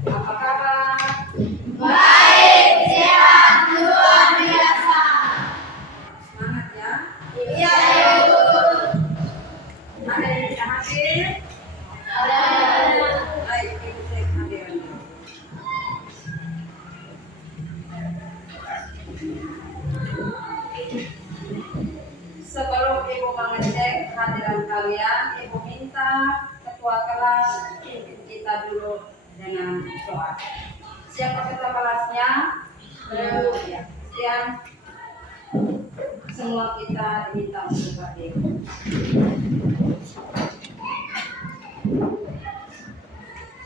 Apa kabar? Baik, sehat, luar biasa. Semangat ya. Iya, Ibu. Ada yang tidak hadir? Ada. Baik, Ibu cek hadirannya. Sebelum Ibu mengecek hadiran kalian, Ibu minta ketua kelas pimpin kita dulu dengan doa. Siapa ketua kelasnya? Ibu ya. Sekian. Semua kita diminta untuk hadir.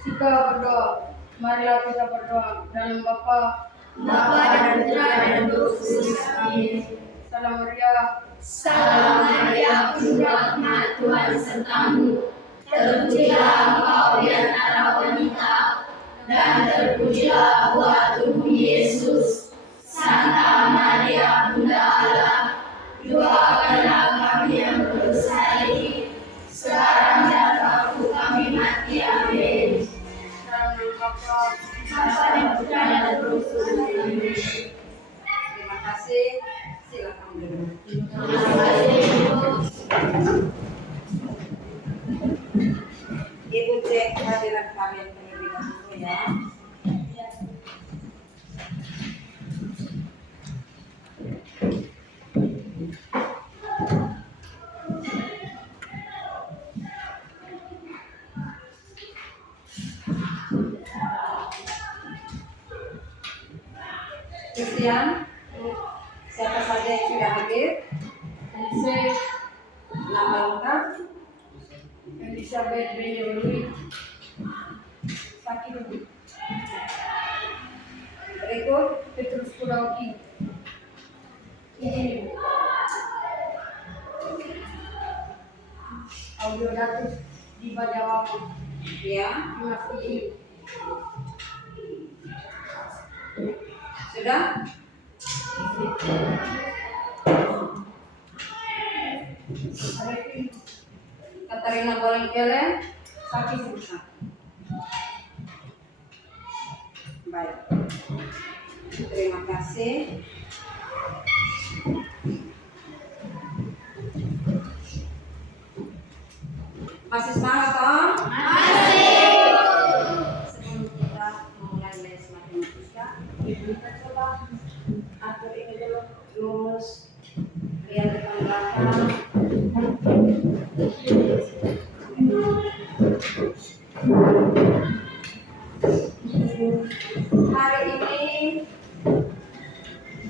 Kita berdoa. Marilah kita berdoa dalam Bapa, Bapa dan Putra dan Roh Kudus. Amin. Salam Maria, Salam Maria, penuh rahmat, Tuhan sertamu. Terpujilah engkau di antara wanita, dan terpujilah buah tubuh Yesus. Santa Maria, Bunda Allah, doakanlah kami yang berdosa ini, sekarang dan waktu kami mati. Amin. dalam nama Bapa, Bapa dan Putra dan Roh Kudus. Amin. Terima kasih. Silakan duduk. Terima kasih, Ibu. Ibu cek hadiran kalian terlebih dahulu ya. Christian, siapa saja yang sudah hadir? saya Nama lengkap? Elizabeth Benyamin, Sakit Berikut Petrus Kudauki. Ini audio datus di Bajawang, ya. Mas ini. Sudah? Katarina Bolengkele, Sakit Susah. Baik. Terima kasih. Masih semangat toh? Sebelum kita memulai les matematika, kita coba atur ini dulu, lurus, lihat depan belakang. Hari ini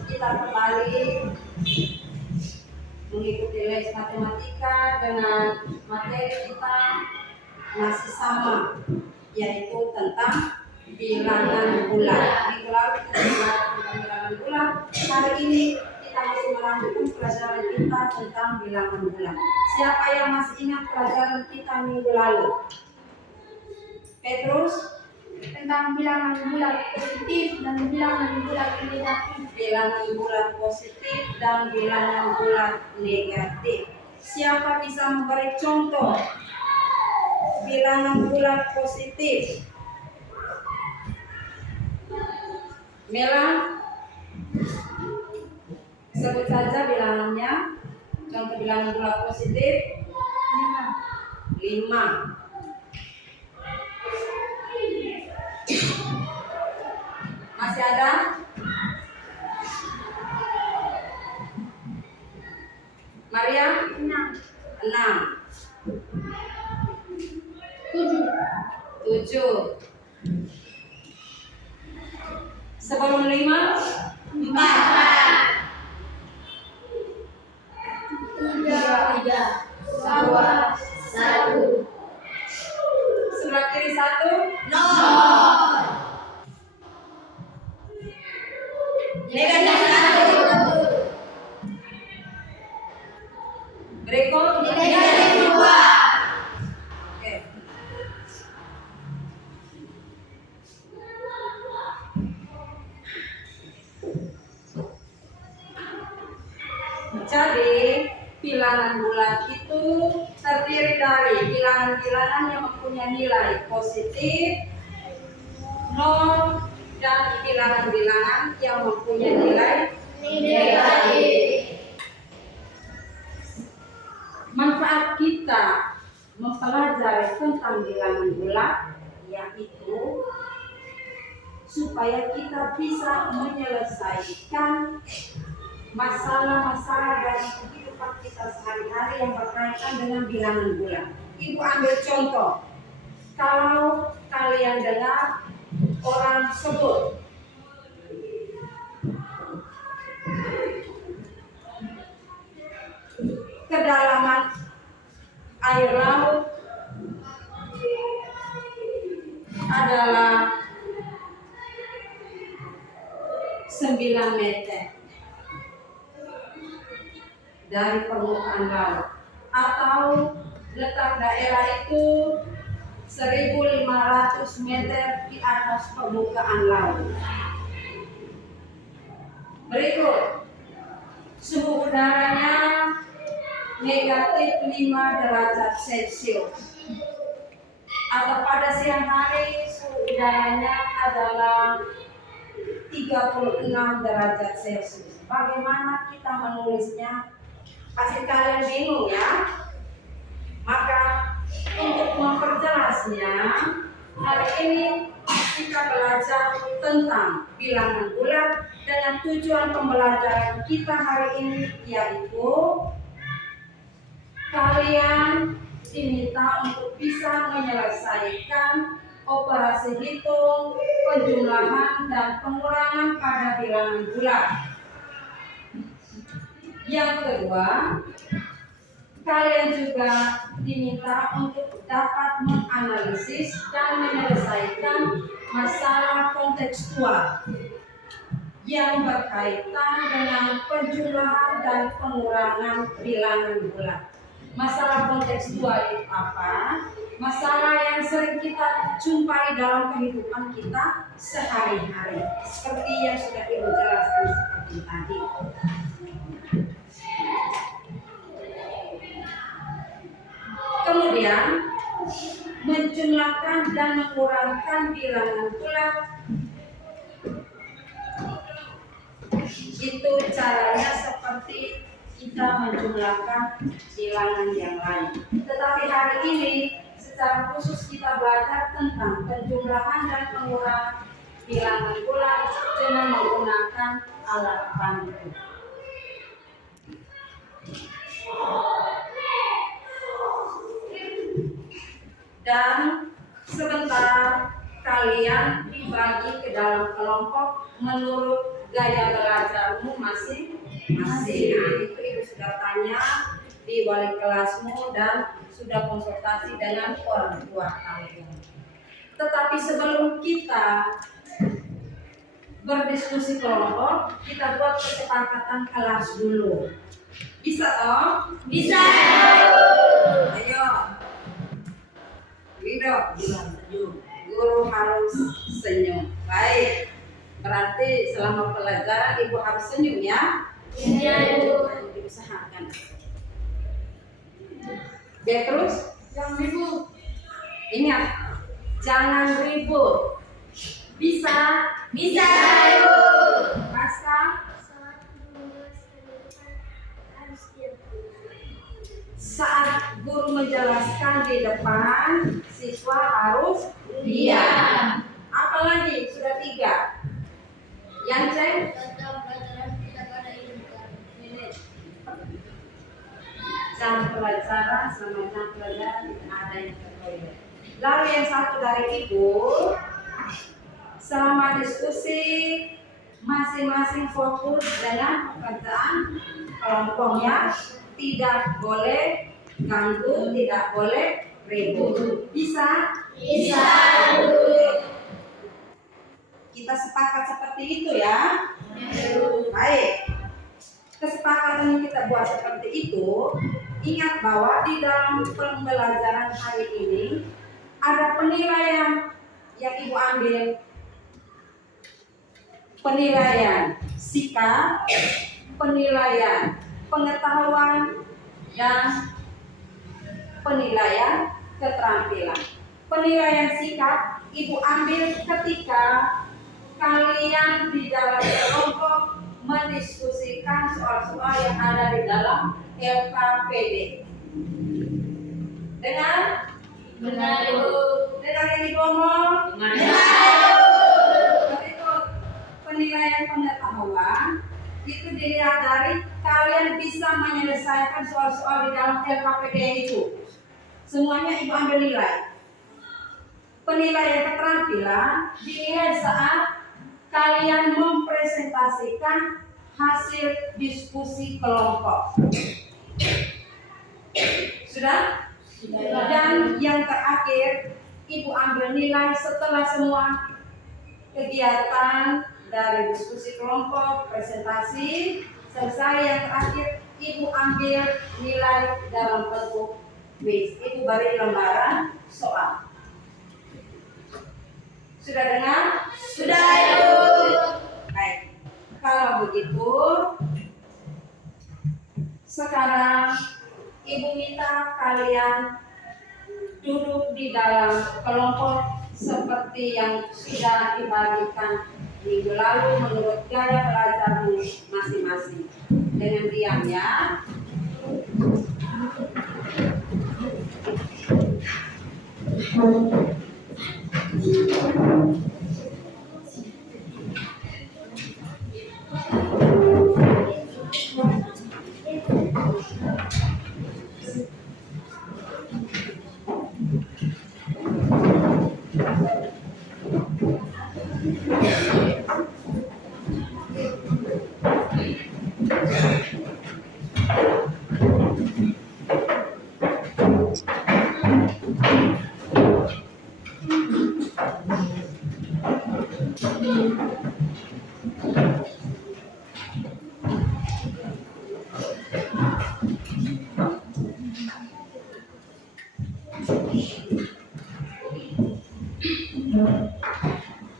kita kembali mengikuti les matematika dengan materi kita masih sama, yaitu tentang bilangan bulat. Minggu lalu kita belajar tentang bilangan bulat. Hari ini kita masih melanjutkan pelajaran kita tentang bilangan bulat. Siapa yang masih ingat pelajaran kita minggu lalu? Petrus, Tentang bilangan bulat positif dan bilangan bulat negatif. bilangan bulat positif dan bilangan bulat negatif. Siapa bisa memberi contoh bilangan bulat positif? Mela, sebut saja bilangannya. Contoh bilangan bulat positif 5. Masih ada? Maria? 6, 6. 7, 7. Sebelum 5? 4, 3, 2, 1, Sebelah kiri 1. 0. Negatif 1. Berikut Negatif 2. Oke. dari bilangan bulat itu terdiri dari bilangan-bilangan yang mempunyai nilai positif, 0, dan bilangan-bilangan yang mempunyai nilai negatif. Manfaat kita mempelajari tentang bilangan bulat yaitu supaya kita bisa menyelesaikan masalah-masalah dari kehidupan kita sehari-hari yang berkaitan dengan bilangan bulat. Ibu ambil contoh, kalau kalian dengar orang sebut kedalaman air laut adalah 9 meter dari permukaan laut, atau letak daerah itu 1.500 meter di atas permukaan laut. Berikut suhu udaranya negatif 5 derajat Celcius, atau pada siang hari suhu udaranya adalah 36 derajat Celcius. Bagaimana kita menulisnya? Pasti kalian bingung ya. Maka untuk memperjelasnya, hari ini kita belajar tentang bilangan bulat dengan tujuan pembelajaran kita hari ini yaitu kalian diminta untuk bisa menyelesaikan operasi hitung, penjumlahan, dan pengurangan pada bilangan bulat. Yang kedua, kalian juga diminta untuk dapat menganalisis dan menyelesaikan masalah kontekstual yang berkaitan dengan penjumlahan dan pengurangan bilangan bulat. Masalah kontekstual itu apa? Masalah yang sering kita jumpai dalam kehidupan kita sehari-hari, seperti yang sudah Ibu jelaskan seperti tadi. Kemudian menjumlahkan dan mengurangkan bilangan bulat itu caranya seperti kita menjumlahkan bilangan yang lain. Tetapi hari ini secara khusus kita belajar tentang penjumlahan dan pengurangan bilangan bulat dengan menggunakan alat bantu. Dan sebentar kalian dibagi ke dalam kelompok menurut gaya belajarmu masing-masing. Itu Ibu sudah tanya di wali kelasmu dan sudah konsultasi dengan orang tua kalian. Tetapi sebelum kita berdiskusi kelompok, kita buat kesepakatan kelas dulu. Bisa toh? Bisa. Ayo. Ridho, bilang senyum. Guru harus senyum. Baik. Berarti selama pelajaran Ibu harus senyum ya? Iya, Ibu. Diusahakan. Ya terus? Jangan ribut. Ingat, jangan ribut. Bisa? Bisa, Ibu. Rasa? Saat guru menjelaskan di depan, siswa harus diam. Apalagi sudah 3. Yang cek? Jam pelajaran sama jam pelajaran tidak ada yang tertoilet. Lalu yang satu dari Ibu, selama diskusi masing-masing fokus dengan pekerjaan kelompoknya. Tidak boleh ganggu, tidak boleh ribut. Bisa? Bisa. Kita sepakat seperti itu ya. Baik. Kesepakatan yang kita buat seperti itu. Ingat bahwa di dalam pembelajaran hari ini ada penilaian yang Ibu ambil. Penilaian sikap, penilaian pengetahuan, dan penilaian keterampilan. Penilaian sikap Ibu ambil ketika kalian di dalam kelompok mendiskusikan soal-soal yang ada di dalam LKPD. Dengar? Benar, Ibu. Dengar yang Ibu ngomong? Berikut penilaian pengetahuan itu dilihat dari kalian bisa menyelesaikan soal-soal di dalam LKPD itu. Semuanya Ibu ambil nilai. Penilaian keterampilan dinilai saat kalian mempresentasikan hasil diskusi kelompok. Sudah? Dan yang terakhir, Ibu ambil nilai setelah semua kegiatan dari diskusi kelompok, presentasi, selesai. Yang terakhir, Ibu ambil nilai dalam bentuk quiz. Ibu beri lembaran soal. Sudah dengar? Sudah, Ibu. Baik. Kalau begitu, sekarang Ibu minta kalian duduk di dalam kelompok seperti yang sudah dibagikan minggu lalu menurut gaya belajarmu masing-masing. Dengan diam ya.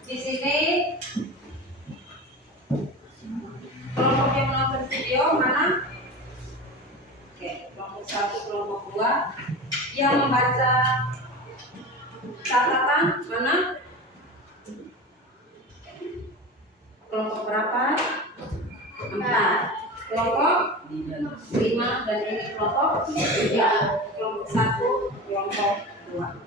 Di sini kelompok yang menonton video mana? Oke, kelompok 1, kelompok 2. Yang membaca catatan mana? Kelompok berapa? 4. Kelompok 5 dan ini kelompok 3. Kelompok 1, kelompok 2.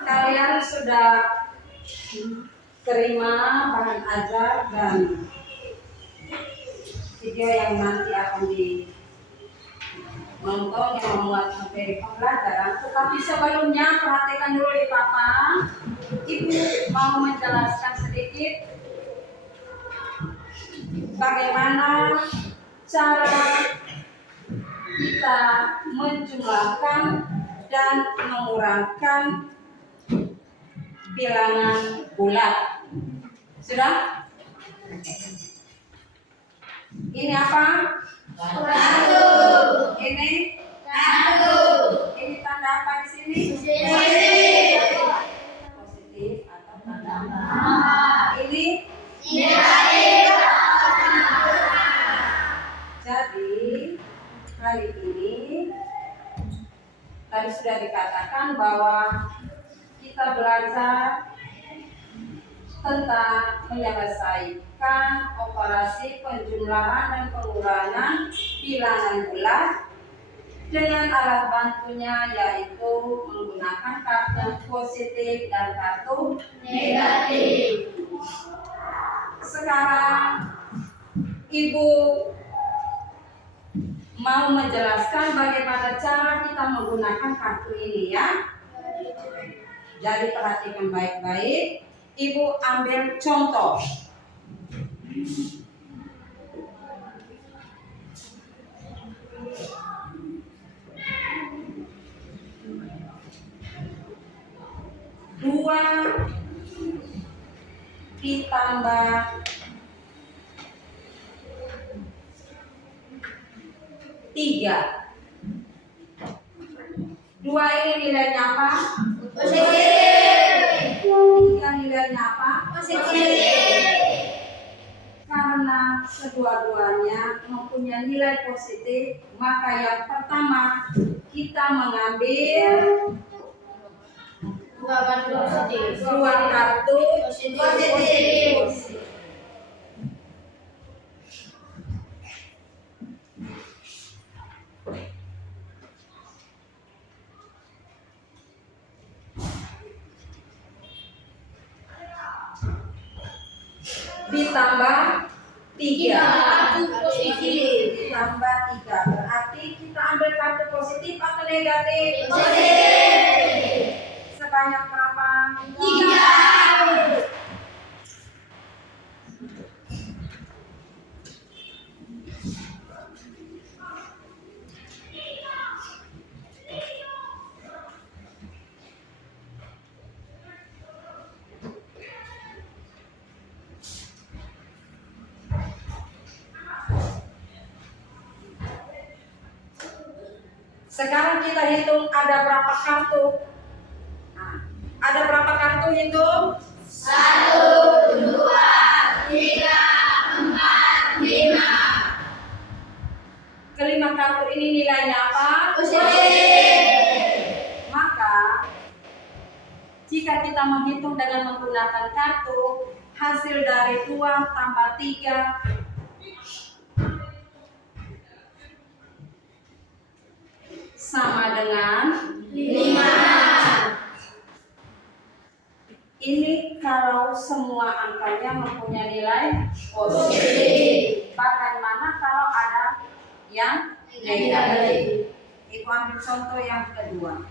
Kalian sudah terima bahan ajar dan video yang nanti akan nonton yang memuat materi pembelajaran. Tetapi sebelumnya perhatikan dulu di papan. Ibu mau menjelaskan sedikit bagaimana cara kita menjumlahkan dan mengurangkan bilangan bulat. Sudah? Ini apa? Satu. Ini? Satu. Ini tanda apa di sini? Positif. Positif atau tanda apa? Ini? Negatif. Jadi kali ini tadi sudah dikatakan bahwa kita belajar tentang menyelesaikan operasi penjumlahan dan pengurangan bilangan bulat dengan alat bantunya, yaitu menggunakan kartu positif dan kartu Negatif. Sekarang Ibu mau menjelaskan bagaimana cara kita menggunakan kartu ini ya. Jadi perhatikan baik-baik. Ibu ambil contoh. Dua ditambah tiga. Dua ini nilainya apa? Positif. Tiga nilainya apa? Positif. Karena kedua-duanya mempunyai nilai positif, maka yang pertama kita mengambil Dua kartu positif. dua kartu Positif. ditambah tiga. Kartu positif. Ditambah tiga. Berarti kita ambil kartu positif atau negatif? Positif. Sebanyak berapa? Tiga. Sekarang kita hitung ada berapa kartu. Nah, ada berapa kartu hitung? 1, 2, 3, 4, 5. Kelima kartu ini nilainya apa? Positif. Maka jika kita menghitung dengan menggunakan kartu, hasil dari 2 tambah 3 sama dengan 5. Ini kalau semua angkanya mempunyai nilai Positif. Bagaimana kalau ada yang negatif? Ibu ambil contoh yang kedua.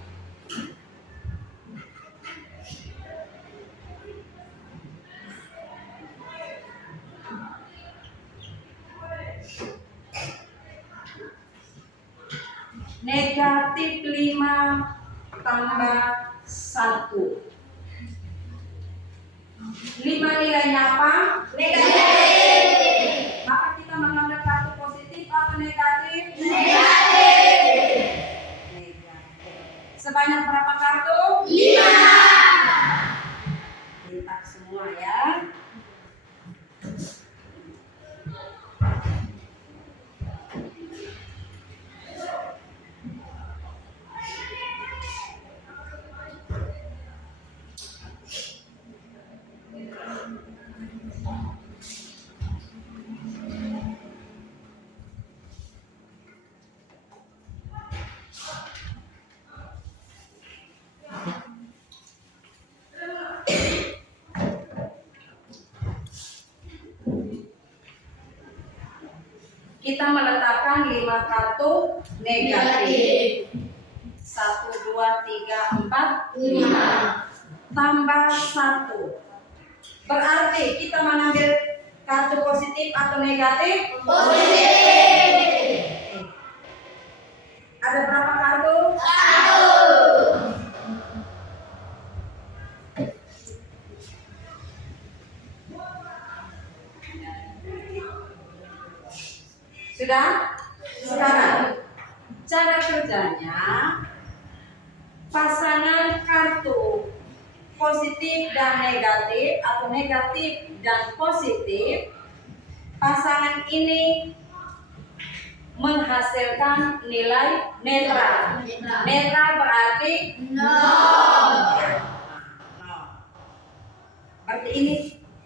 Negatif 5 tambah 1. 5 nilainya apa? Negatif. Maka kita mengambil kartu positif atau negatif? Negatif. Negatif. Sebanyak berapa kartu? 5. Lintak semua ya. kita meletakkan 5 kartu negatif. 1, 2, 3, 4, 5. Tambah 1. Berarti kita mengambil kartu positif atau negatif? Positif. Ada berapa kartu? 1. Sudah? Sekarang cara kerjanya, pasangan kartu positif dan negatif atau negatif dan positif, pasangan ini menghasilkan nilai netral. Netral berarti nol. Berarti ini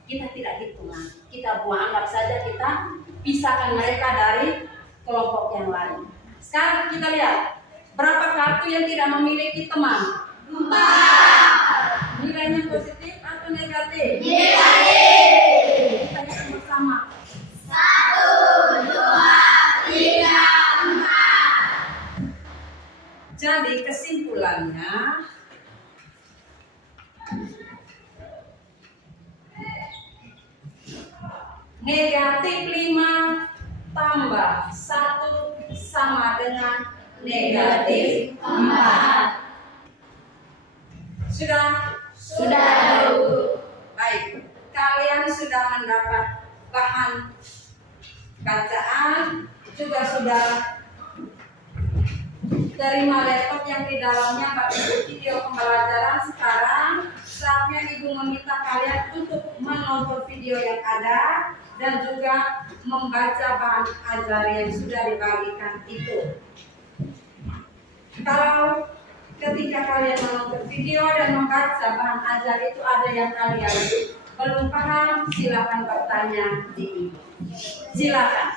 kita tidak hitungan, kita buang, anggap saja kita pisahkan mereka dari kelompok yang lain. Sekarang kita lihat berapa kartu yang tidak memiliki teman. 4. Nilainya positif atau negatif? Negatif. Kita hitung bersama. 1, 2, 3, 4. Jadi kesimpulannya, negatif 5 tambah 1 sama dengan negatif 4. Sudah? Sudah. Baik, kalian sudah mendapat bahan bacaan, juga sudah terima laptop yang di dalamnya bagi video pembelajaran. Sekarang saatnya Ibu meminta kalian untuk menonton video yang ada dan juga membaca bahan ajar yang sudah dibagikan itu. Kalau ketika kalian menonton video dan membaca bahan ajar itu ada yang kalian belum paham, silakan bertanya di Ibu. Silakan.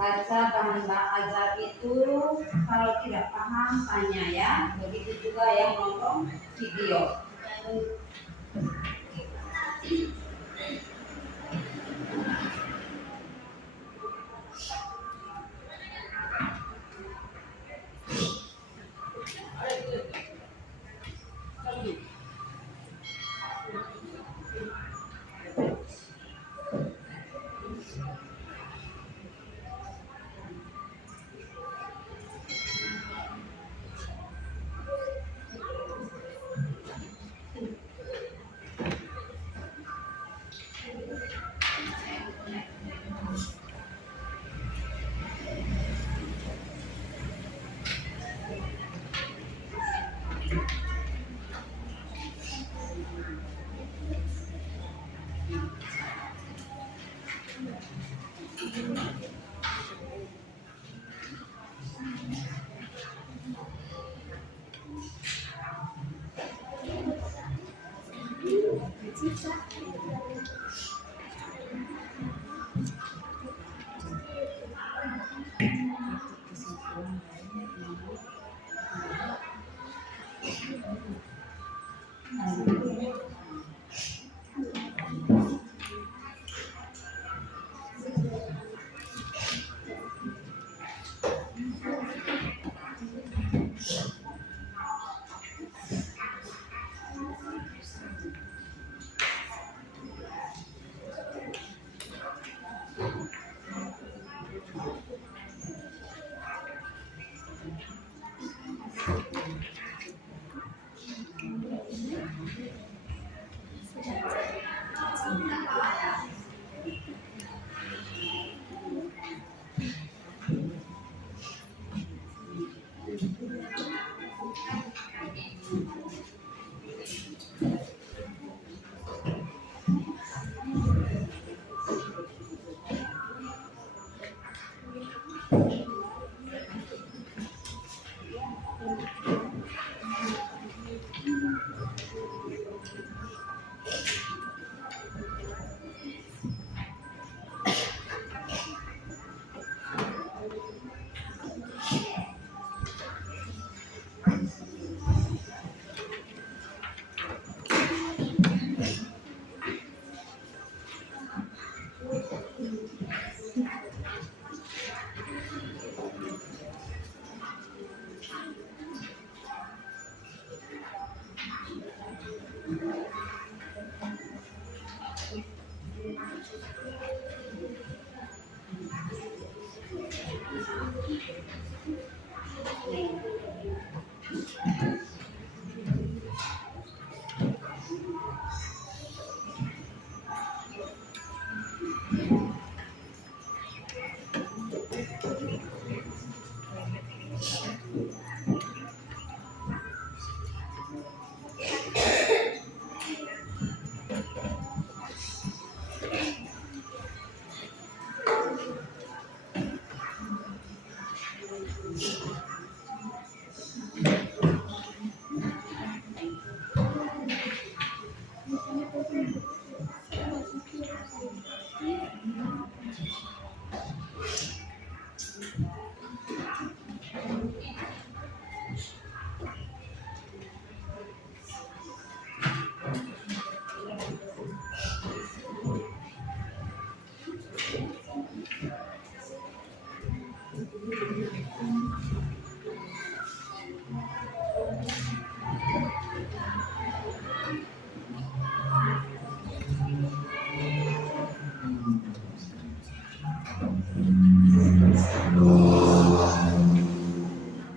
Baca bahan ajar itu kalau tidak paham tanya ya. Begitu juga yang nonton video.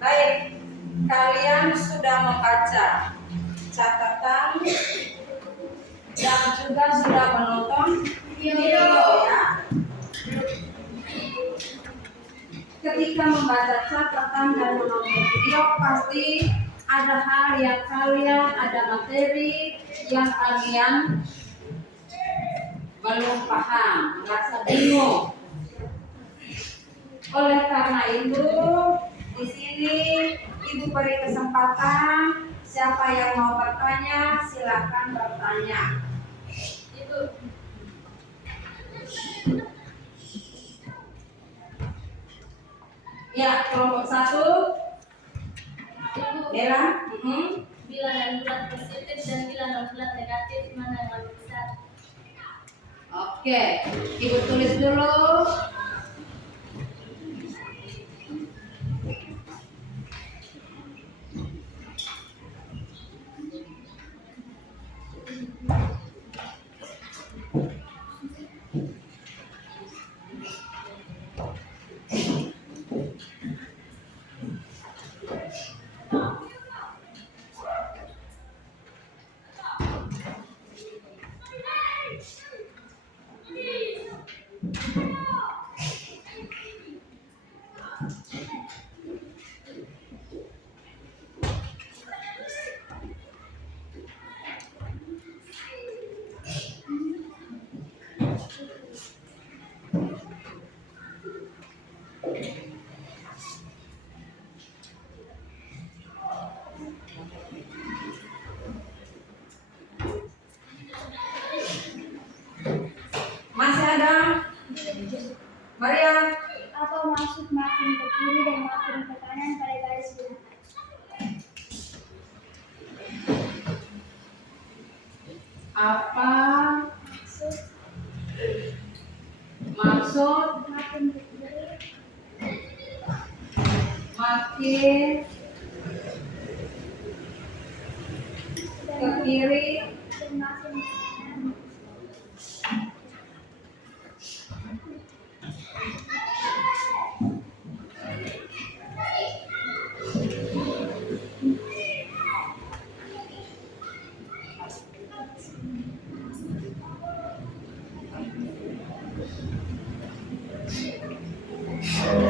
Baik, kalian sudah membaca catatan dan juga sudah menonton video ya. Ketika membaca catatan dan menonton video pasti ada hal yang kalian, ada materi yang kalian belum paham, merasa bingung. Oleh karena itu, di sini Ibu beri kesempatan, siapa yang mau bertanya silakan bertanya. Ibu. Ya, kelompok 1. Bella. Bilangan bulat positif dan bilangan bulat negatif mana yang lebih besar? Oke, Ibu tulis dulu. Maria, Apa maksud makin ke kiri dan makin ke kanan pada garis bilangan? apa Maksud maksud makin ke kiri makin dan ke kiri makin ke kanan?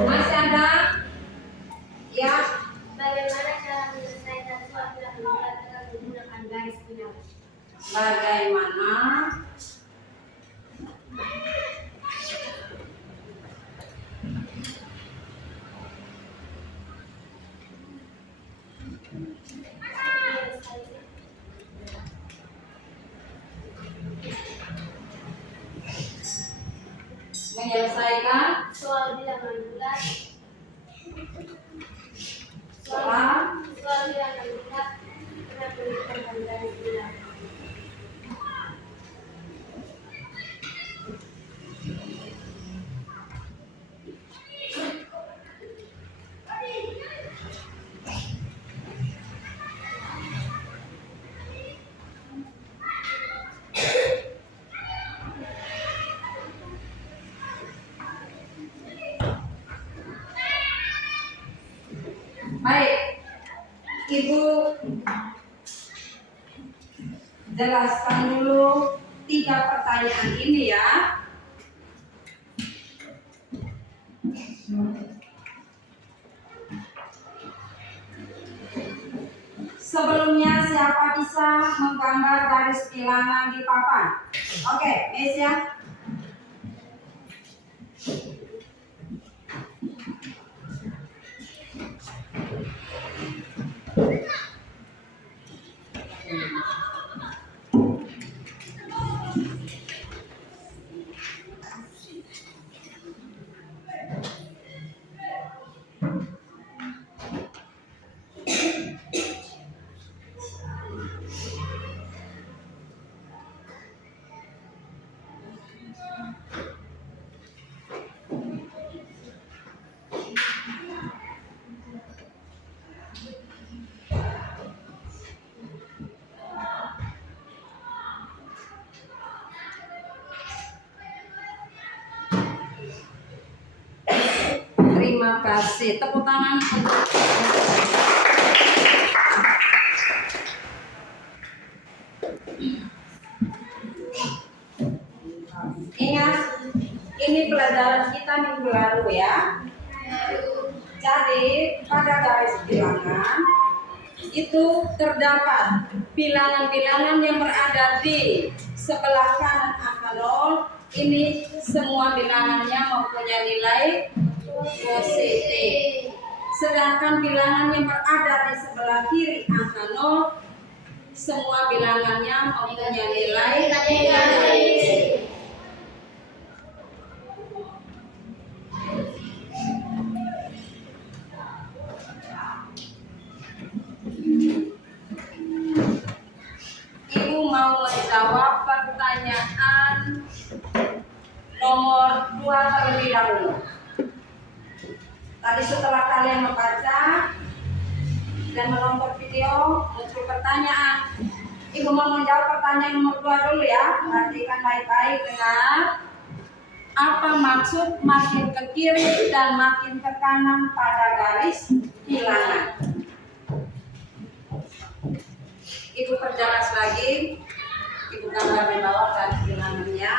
masih ada? Ya, Bagaimana cara menyelesaikan suatu bilangan bulat dengan menggunakan garis bilangan? bagaimana menyelesaikan Soal bilangan bulat. soal Soal bilangan bulat dengan menggunakan garis bilangan. baik. Ibu jelaskan dulu 3 pertanyaan ini ya. Sebelumnya siapa bisa menggambar garis bilangan di papan? Oke, Miss ya. Terima kasih. Tepuk tangan untuk ingat, ini pelajaran kita minggu lalu ya. Jadi pada garis bilangan itu terdapat bilangan-bilangan yang berada di sebelah kanan angka 0. Ini semua bilangannya mempunyai nilai positif. Sedangkan bilangan yang berada di sebelah kiri angka 0, semua bilangannya mempunyai nilai negatif. Ibu mau menjawab pertanyaan nomor 2 terlebih dahulu. Tadi setelah kalian membaca dan menonton video, muncul pertanyaan. Ibu mau menjawab pertanyaan nomor 2 dulu ya. Perhatikan baik-baik, dengar. Apa maksud makin ke kiri dan makin ke kanan pada garis bilangan? Ibu perjelas lagi. Ibu gambar di bawah garis bilangannya.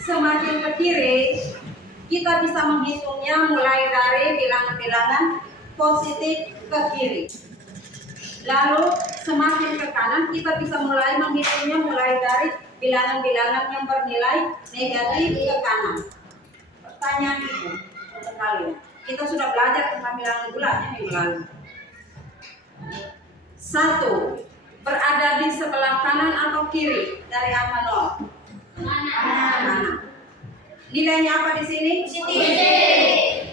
Semakin ke kiri, kita bisa menghitungnya mulai dari bilangan-bilangan positif ke kiri. Lalu semakin ke kanan kita bisa mulai menghitungnya mulai dari bilangan-bilangan yang bernilai negatif ke kanan. Pertanyaan itu untuk kalian. Kita sudah belajar tentang bilangan bulatnya minggu lalu. 1. Berada di sebelah kanan atau kiri dari angka 0? Kanan. Nilainya apa di sini? Positif.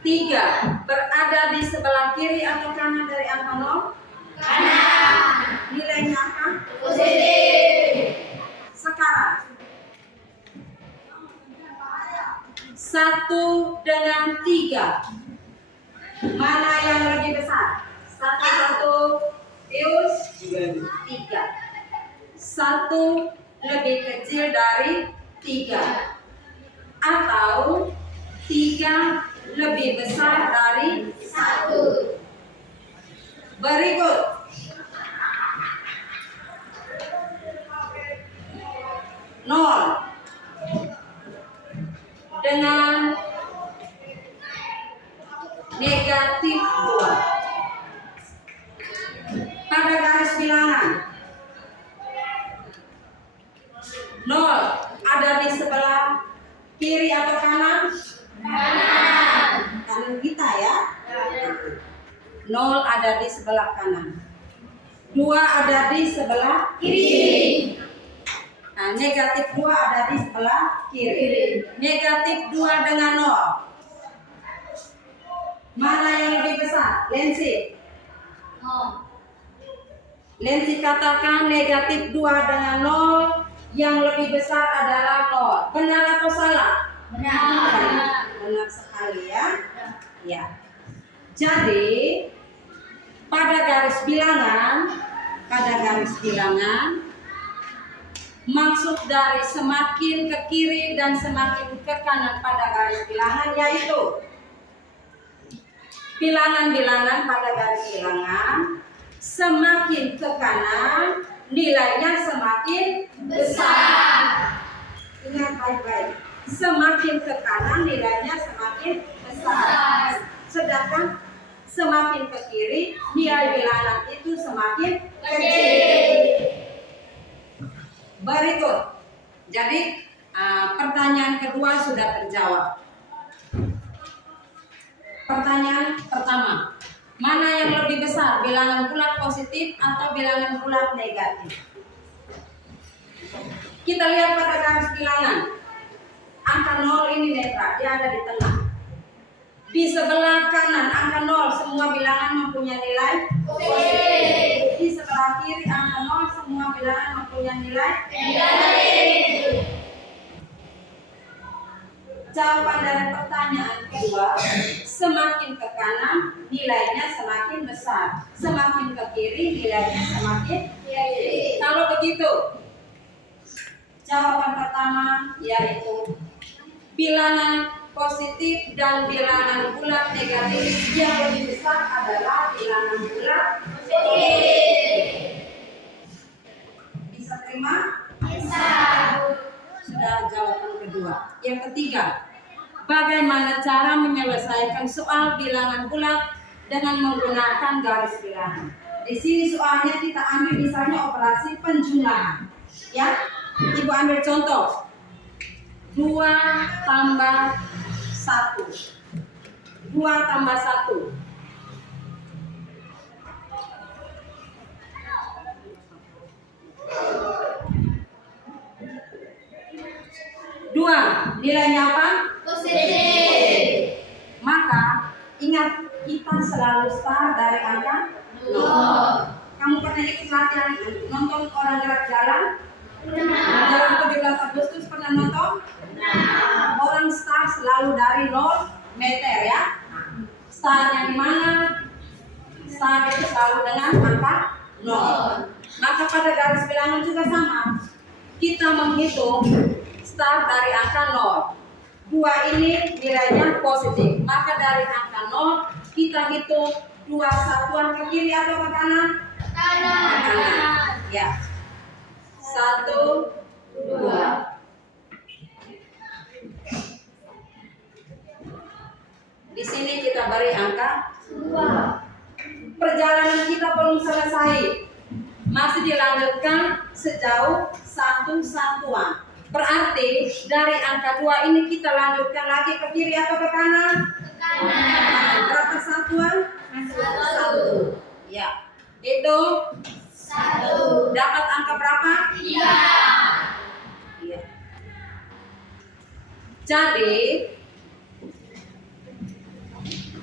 3. Berada di sebelah kiri atau kanan dari angka 0? Kanan. Nilainya apa? Positif. Sekarang 1 dengan 3. Mana yang lebih besar? 1 Pius 3. 1 lebih kecil dari 3 atau 3 lebih besar dari 1. Berikut nol dengan negatif 2 pada garis bilangan. 0 ada di sebelah kiri atau kanan? Kanan kita ya. 0 ada di sebelah kanan. 2 ada di sebelah kiri. Nah, negatif 2 ada di sebelah kiri. Negatif 2 dengan 0. Mana yang lebih besar? Lensi. Lensi katakan negatif 2 dengan 0 yang lebih besar adalah 0. Benar atau salah? Benar. Benar sekali ya. Ya. Jadi pada garis bilangan maksud dari semakin ke kiri dan semakin ke kanan pada garis bilangan yaitu bilangan-bilangan pada garis bilangan semakin ke kanan nilainya semakin besar. Ingat baik-baik. Semakin ke kanan nilainya semakin besar. Sedangkan semakin ke kiri nilai bilangan itu semakin kecil. Berikut. Jadi pertanyaan kedua sudah terjawab. Pertanyaan pertama, mana yang lebih besar, bilangan bulat positif atau bilangan bulat negatif? Kita lihat pada garis bilangan. Angka 0 ini netral, dia ada di tengah. Di sebelah kanan angka 0 semua bilangan mempunyai nilai positif. Di sebelah kiri angka 0 semua bilangan mempunyai nilai negatif. Jawaban dari pertanyaan kedua, semakin ke kanan nilainya semakin besar, semakin ke kiri nilainya semakin kecil. Kalau begitu, jawaban pertama yaitu bilangan positif dan bilangan bulat negatif yang lebih besar adalah bilangan bulat positif. Bisa terima? Bisa. Sudah jawaban kedua. Yang ketiga, bagaimana cara menyelesaikan soal bilangan bulat dengan menggunakan garis bilangan? Di sini soalnya kita ambil misalnya operasi penjumlahan. Ya, Ibu ambil contoh. 2 tambah 1. 2 tambah 1. 2 nilainya apa? Positif. Maka ingat kita selalu start dari angka 0. Kamu pernah ikut latihan nonton orang gerak jalan? Jalan 17 Agustus pernah nonton? Orang start selalu dari 0 meter ya. Startnya di mana? Start itu selalu dengan angka 0. Maka pada garis bilangan juga sama. Kita menghitung start dari angka 0. 2 ini nilainya positif. Maka dari angka 0 kita hitung 2 satuan ke kiri atau ke kanan? Kanan. Ya. 1, 2. Di sini kita beri angka 2. perjalanan kita belum selesai. Masih dilanjutkan sejauh 1 satuan. Berarti dari angka 2 ini kita lanjutkan lagi ke kiri atau ke kanan? Ke kanan. Berapa satuan? 1. Ya. Itu 1. dapat angka berapa? 3. Iya. Jadi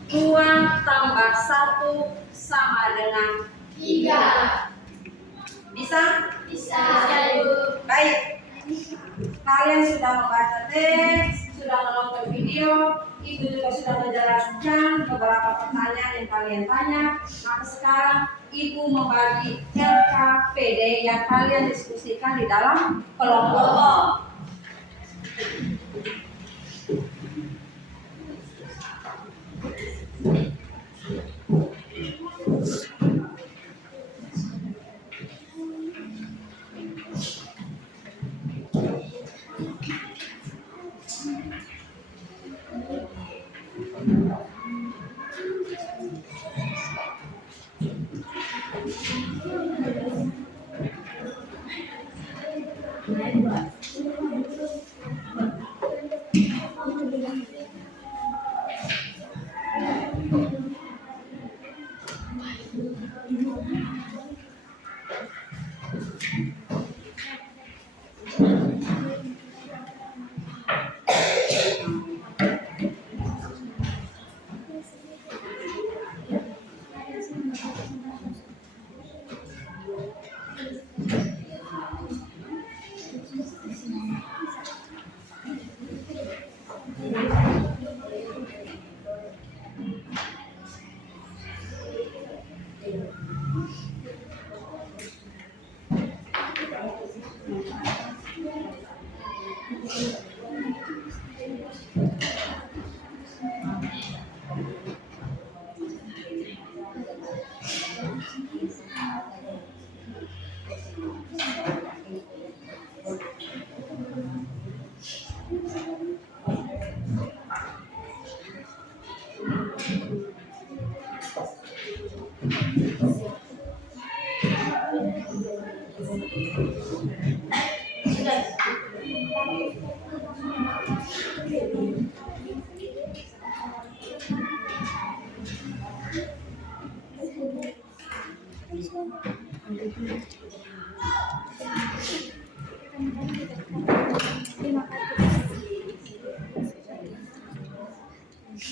2 tambah 1 sama dengan 3. bisa? Bisa. Baik. Kalian sudah membaca teks, sudah menonton video, Ibu juga sudah menjelaskan beberapa pertanyaan yang kalian tanya. Maka sekarang Ibu membagi LKPD yang kalian diskusikan di dalam kelompok.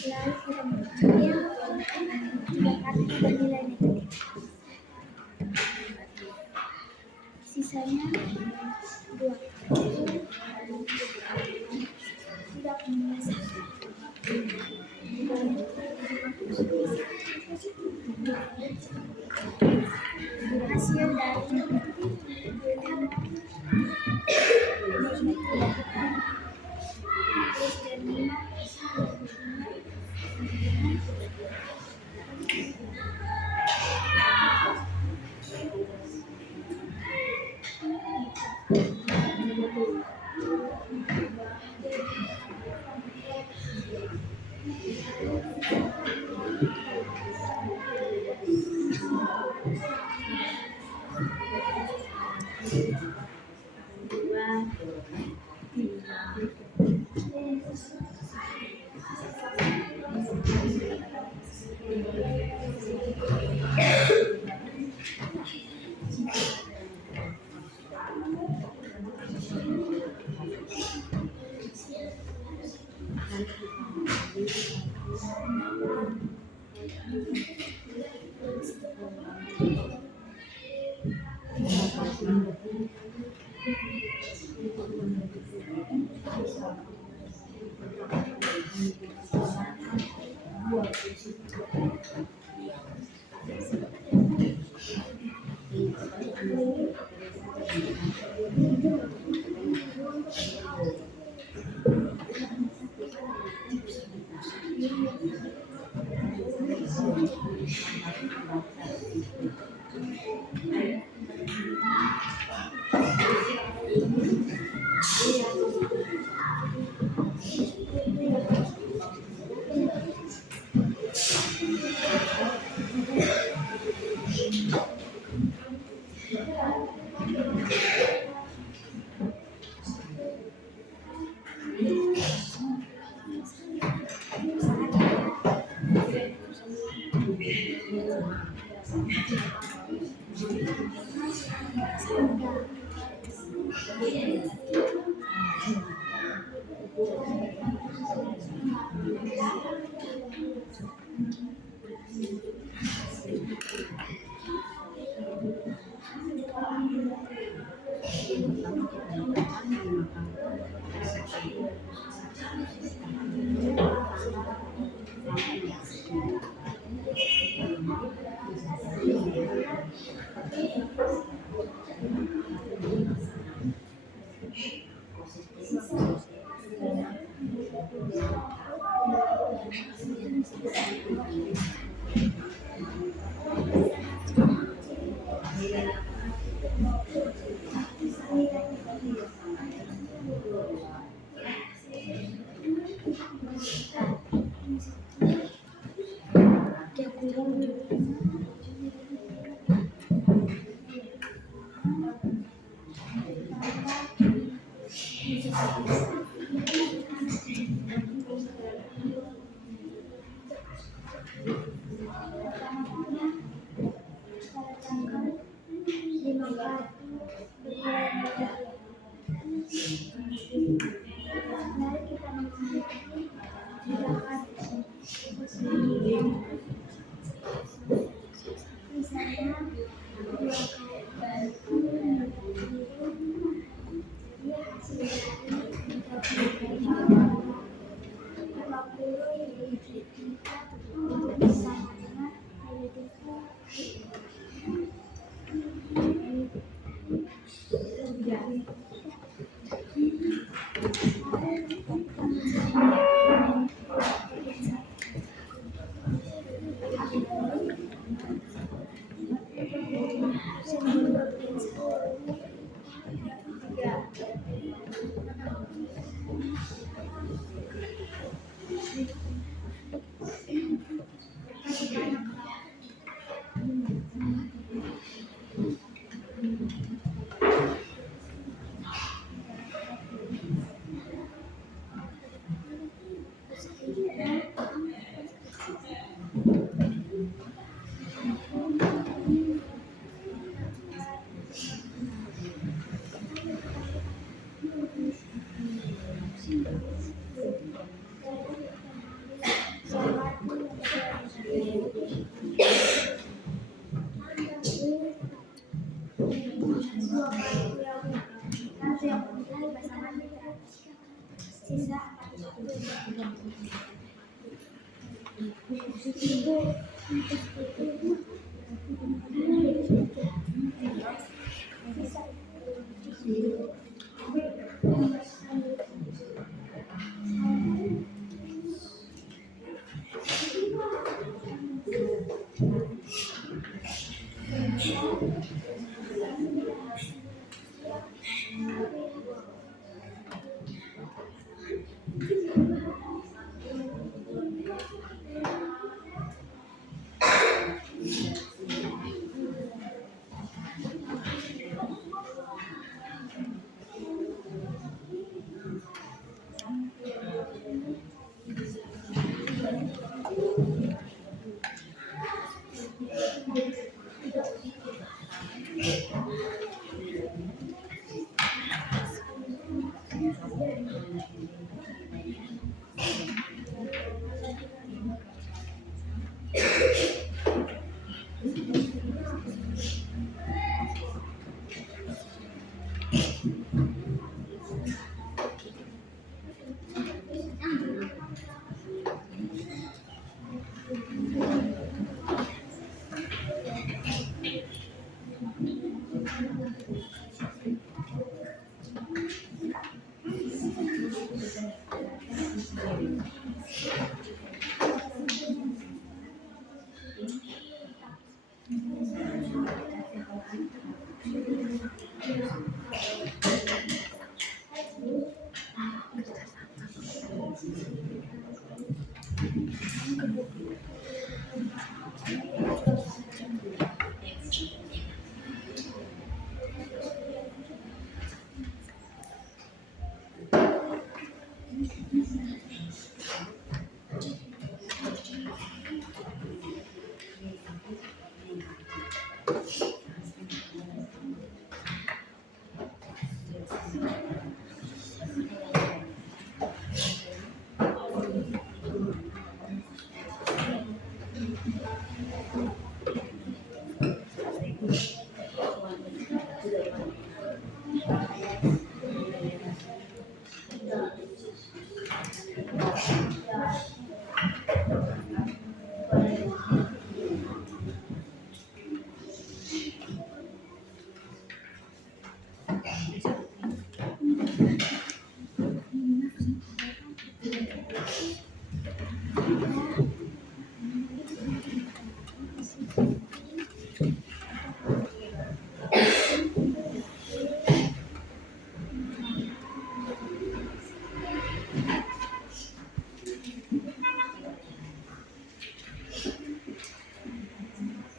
Lalu kita mengambil 3 kartu bernilai negatif. Sisanya 2 kartu tidak bernilai 1. Hasil dari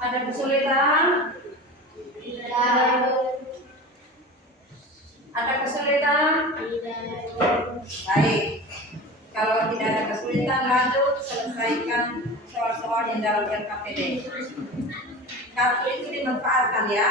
Ada kesulitan? Ada kesulitan? Baik. Kalau tidak ada kesulitan, lanjut selesaikan soal-soal yang dalam LKPD. Kartu itu dimanfaatkan ya.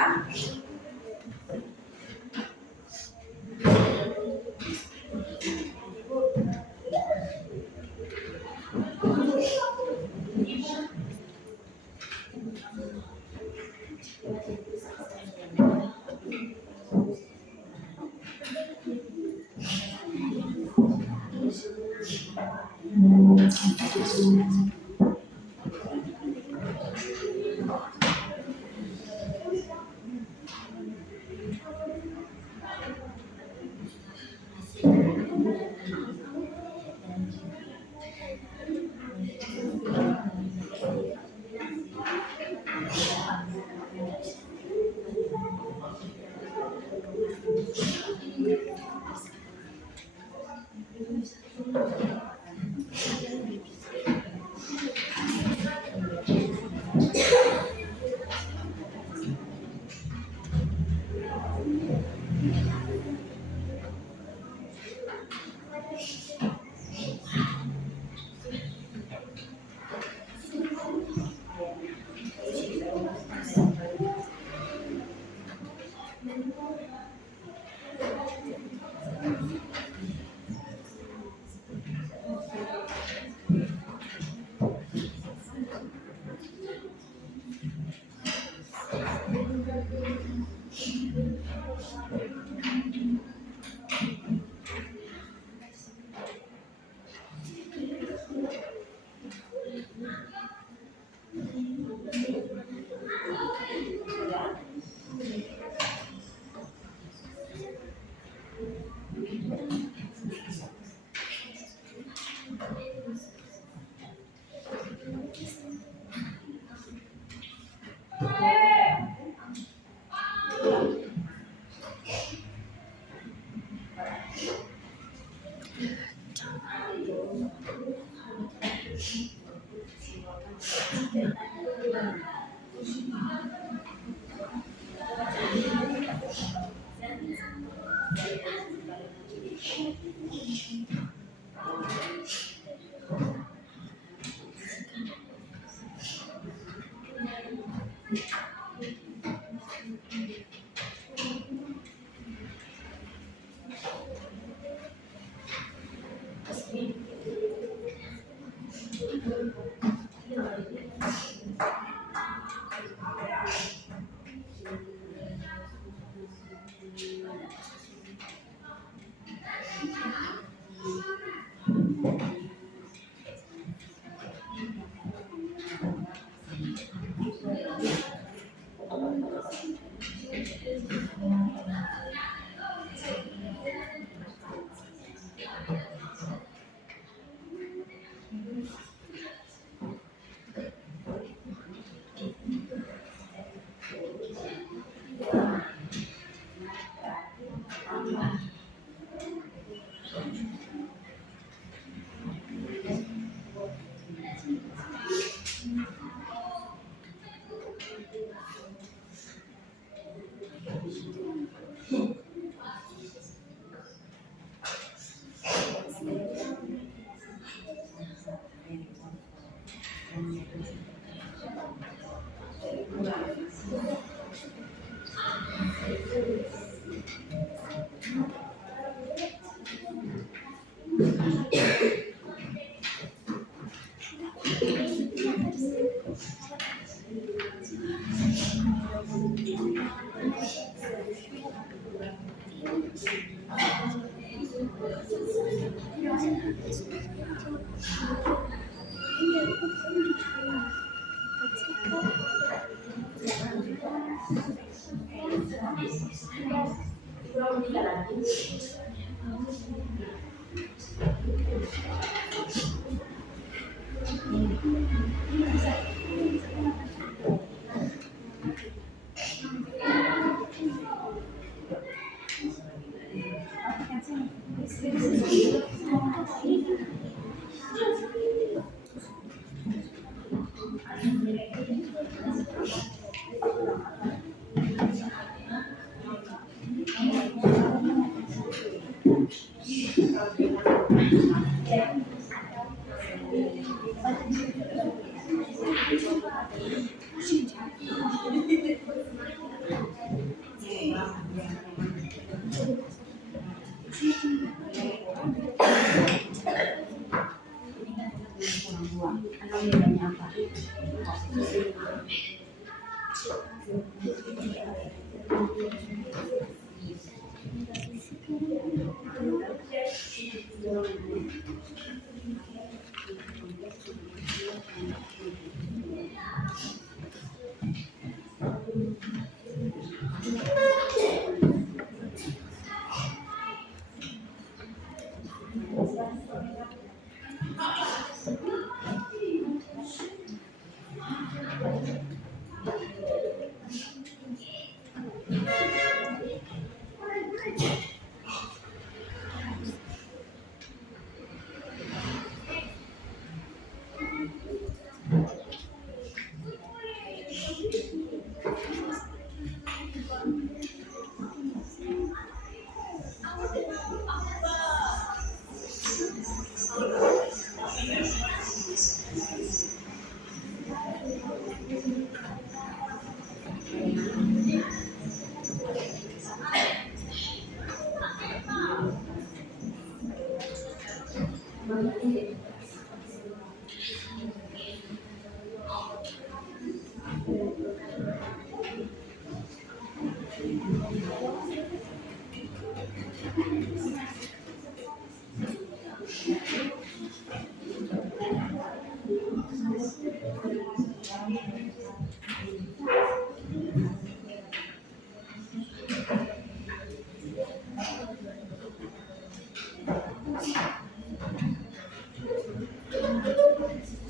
Ano nilainya apa?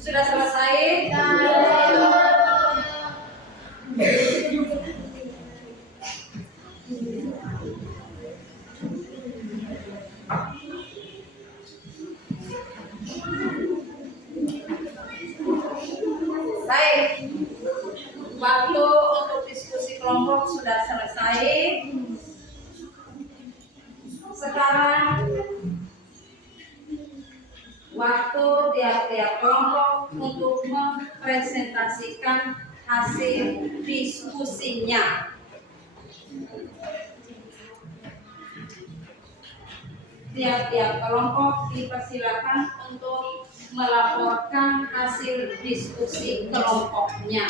Sudah selesai? Baik. Waktu untuk diskusi kelompok sudah selesai. Sekarang waktu tiap-tiap kelompok untuk mempresentasikan hasil diskusinya. Tiap-tiap kelompok dipersilakan untuk melaporkan hasil diskusi kelompoknya.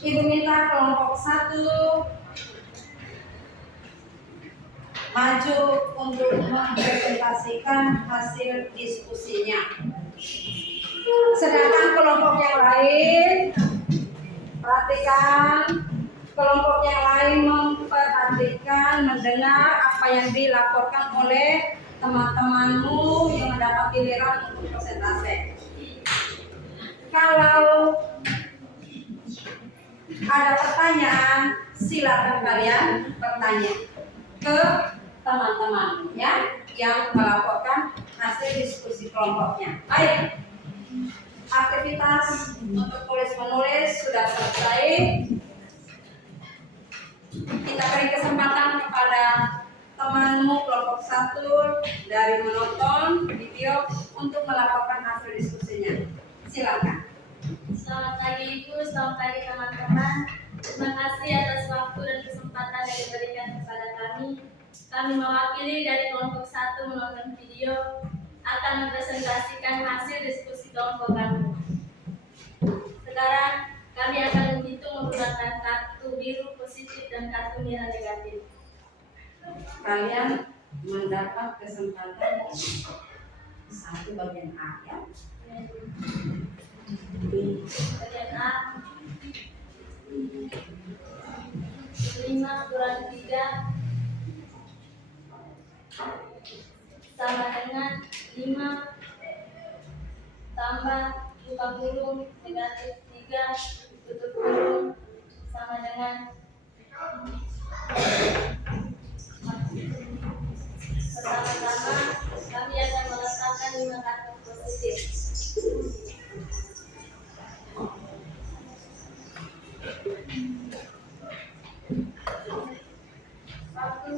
Ibu minta kelompok 1 maju untuk mempresentasikan hasil diskusinya. Sedangkan kelompok yang lain, perhatikan, kelompok yang lain memperhatikan, mendengar apa yang dilaporkan oleh teman-temanmu yang mendapat giliran untuk presentasi. Kalau ada pertanyaan, silakan kalian bertanya ke teman-teman ya yang melaporkan hasil diskusi kelompoknya. Baik, aktivitas untuk tulis menulis sudah selesai. Kita beri kesempatan kepada temanmu kelompok 1 dari menonton video untuk melaporkan hasil diskusinya. Silakan. Selamat pagi Ibu, selamat pagi teman-teman. Terima kasih atas waktu dan kesempatan yang diberikan kepada kami. Kami mewakili dari kelompok 1 menonton video akan mempresentasikan hasil diskusi kelompok kami. Sekarang kami akan menghitung menggunakan kartu biru positif dan kartu merah negatif. Kalian mendapat kesempatan satu bagian A ya. Bagian A 5 kurang 3 sama dengan 5 tambah buka kurung negatif 3 tutup kurung sama dengan pertama-tama kami akan meletakkan 5 kartu positif. Satu,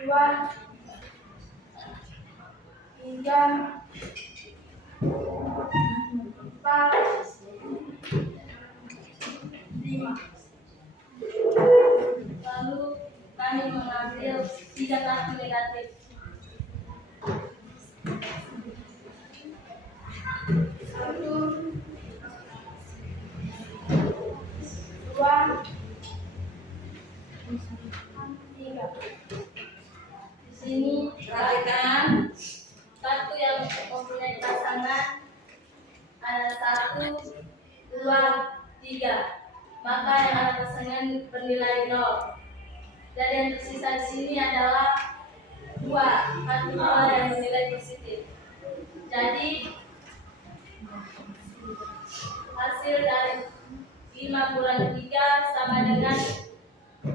2, 3, 4, 5. lalu kami mengambil 3 kartu negatif. Satu, 2, 3. Di sini Perhatikan. kartu yang mempunyai pasangan ada 1, 2, 3. Maka yang ada pasangan bernilai 0. Dan yang tersisa di sini adalah 2 kartu 2 yang bernilai positif. Jadi hasil dari 5 kurang 3 sama dengan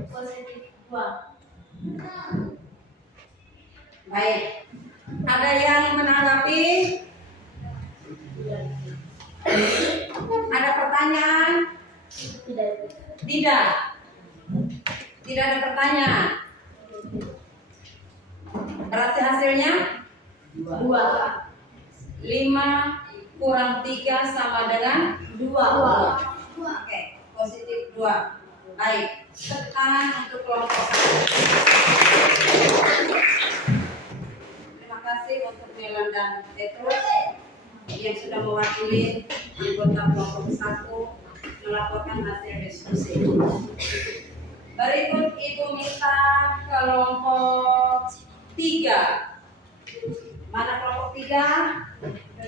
positif 2. Baik. Ada yang menanggapi? Ada pertanyaan? Tidak. Tidak ada pertanyaan. Berarti hasilnya 2. 5 kurang 3 sama dengan 2. Oke, positif 2. Baik. Tepuk tangan untuk kelompok 1. Terima kasih untuk Melan dan Petrus yang sudah mewakili anggota kelompok 1 melaporkan hasil diskusi. Berikut Ibu minta kelompok 3. Mana kelompok 3?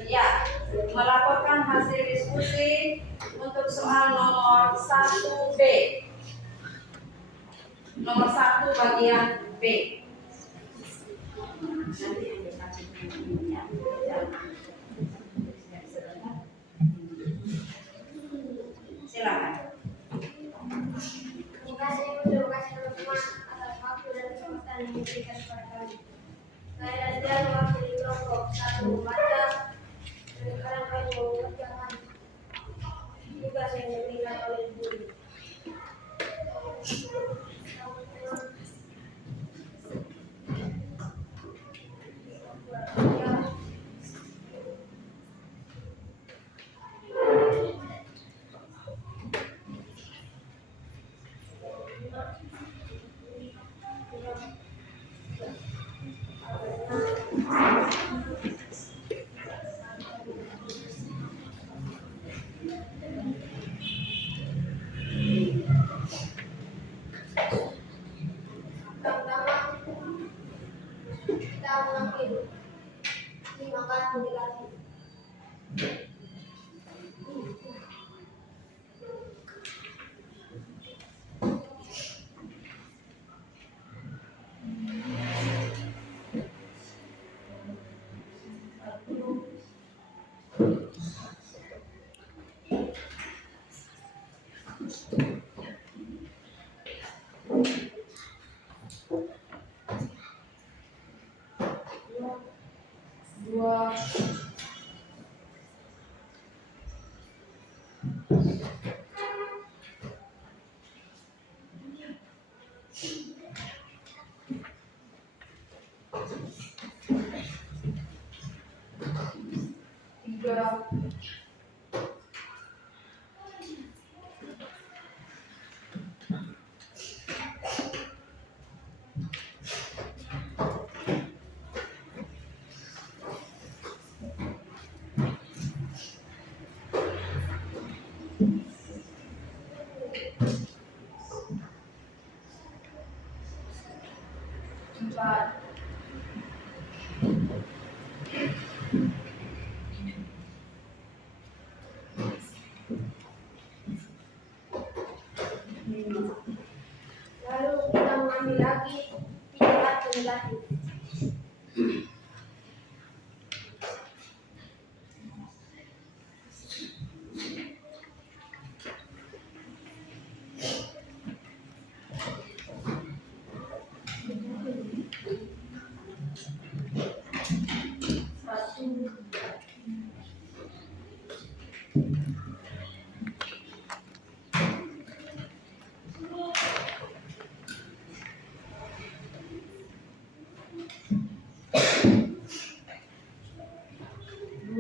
Ya, melaporkan hasil diskusi untuk soal nomor 1B. Nomor 1 bagian B. Nanti Anda kasih ya. Silakan. Terima kasih teman-teman atas waktu dan kesempatan yang diberikan kepada kami. Saya Razia mewakili kelompok 1 membaca dan sekarang kami mau mengerjakan tugas yang diberikan oleh guru.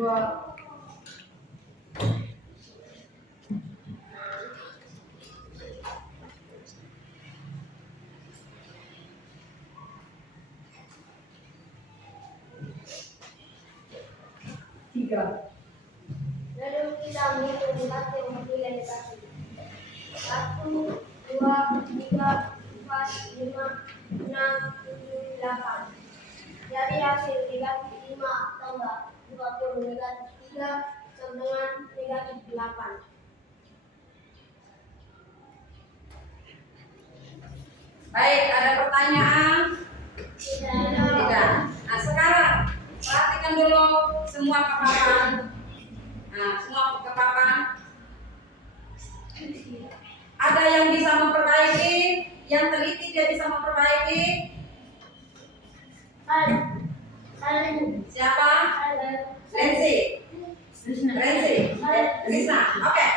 2. Tiga. Lalu kita menghitung debat yang bernilai negatif. 1, 2, 3, 4, 5, 6, 7, 8. Jadi hasil negatif 5 tambah 20 negatif 3 sama dengan negatif 8. Baik, ada pertanyaan? Tidak. Nah, sekarang perhatikan dulu semua ke papan. Nah, semua ke papan. Ada yang bisa memperbaiki? Yang teliti dia bisa memperbaiki? Siapa? Lensi. Krisna. Oke.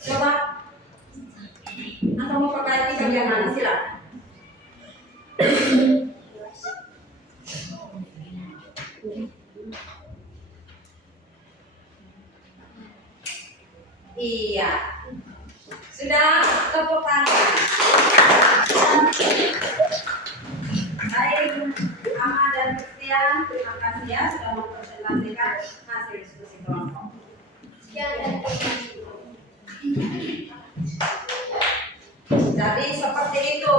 Coba. Anda mau perbaiki bagian mana? Silakan. Iya. Sudah, tepuk tangan. Baik, Ama dan Christian, terima kasih ya sudah mempresentasikan hasil diskusi kelompok. Sekian dan terima kasih. Jadi seperti itu.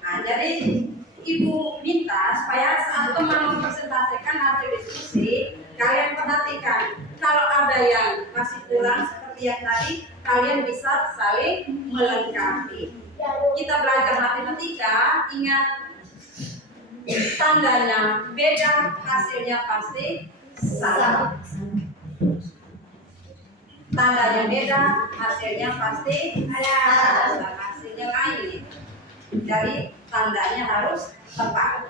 Nah, jadi Ibu minta supaya saat teman mempresentasikan hasil diskusi, kalian perhatikan kalau ada yang masih kurang seperti yang tadi, kalian bisa saling melengkapi. Kita belajar matematika, ingat tandanya beda, hasilnya pasti sama. Tandanya beda, hasilnya pasti ada, hasilnya lain. Jadi tandanya harus tepat.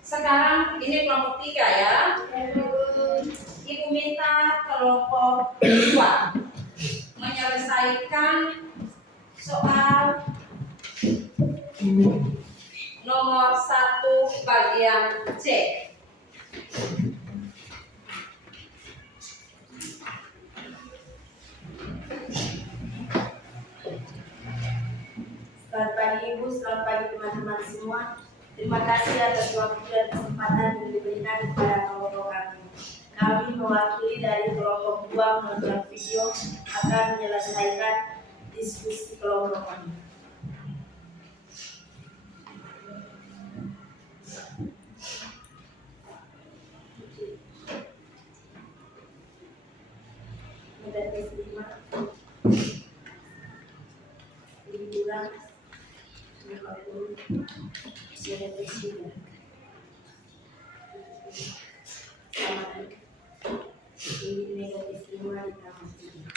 Sekarang ini kelompok 3 ya. Ibu minta kelompok 2 menyelesaikan soal nomor 1 bagian C. Selamat pagi Ibu, selamat pagi teman-teman semua. Terima kasih atas waktu dan kesempatan yang diberikan kepada kelompok kami. Kami mewakili dari kelompok 2 menonton video akan menyelesaikan diskusi kelompok kami. Mudah diterima. Liburan. Sudah bersinar. Sama ini negatif 5 ditambah 3.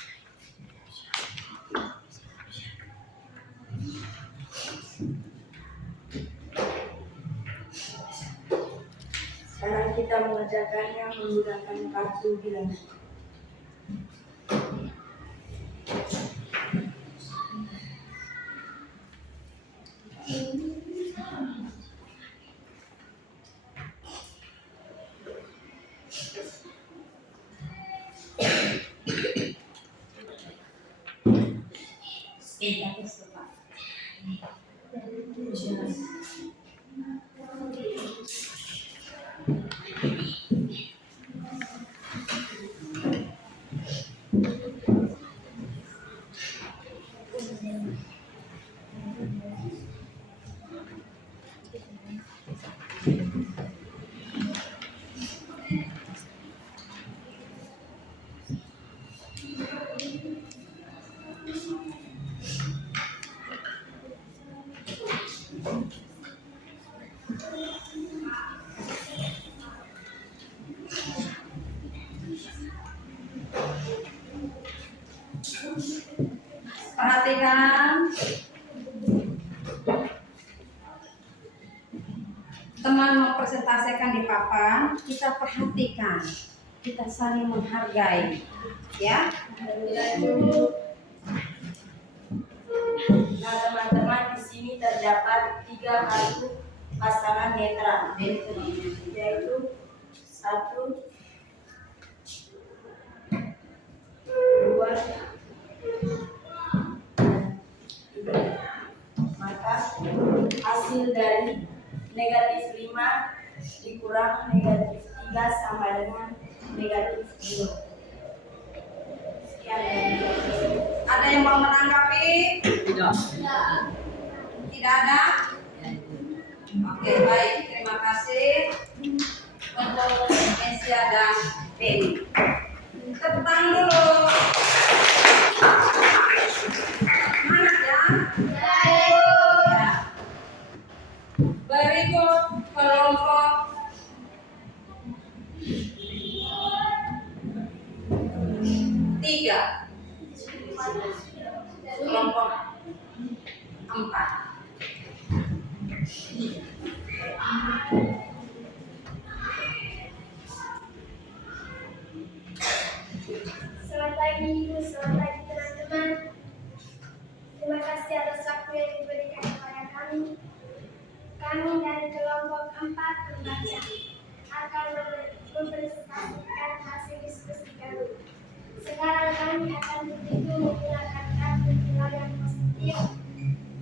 Sekarang kita mengerjakannya menggunakan kartu bilangan. Perhatikan, teman mempresentasikan di papan, kita perhatikan, kita saling menghargai, ya. Nah teman-teman, di sini terdapat 3 pasangan netral, yaitu 1, Maka hasil dari negatif 5 dikurang negatif 3 sama dengan negatif 2. Sekian. Ada yang mau menanggapi? Tidak. Tidak ada? Oke, baik. Terima kasih untuk Mesia dan Penny. Tepuk tangan dulu. Semangat ya. Ya. Berikut kelompok tiga, kelompok 4. Selamat pagi Ibu, selamat pagi teman-teman. Terima kasih atas waktu yang diberikan kepada kami. Kami dari kelompok 4 membaca akan mempresentasikan hasil diskusi kami. Sekarang kami akan begitu menggunakan kartu bilangan positif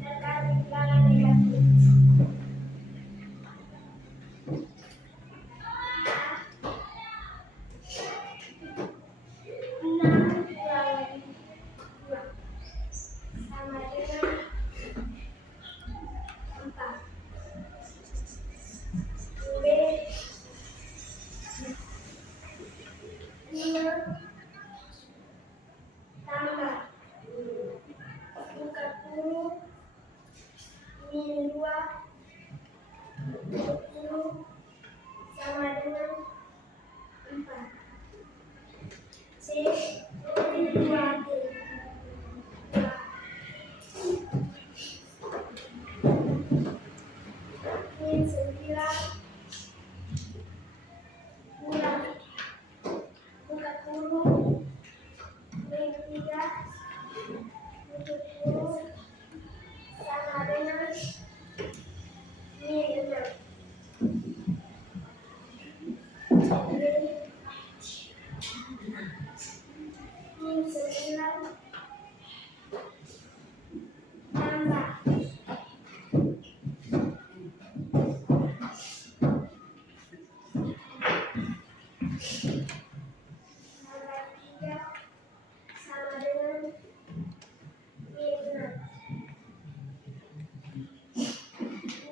dan kartu bilangan negatif.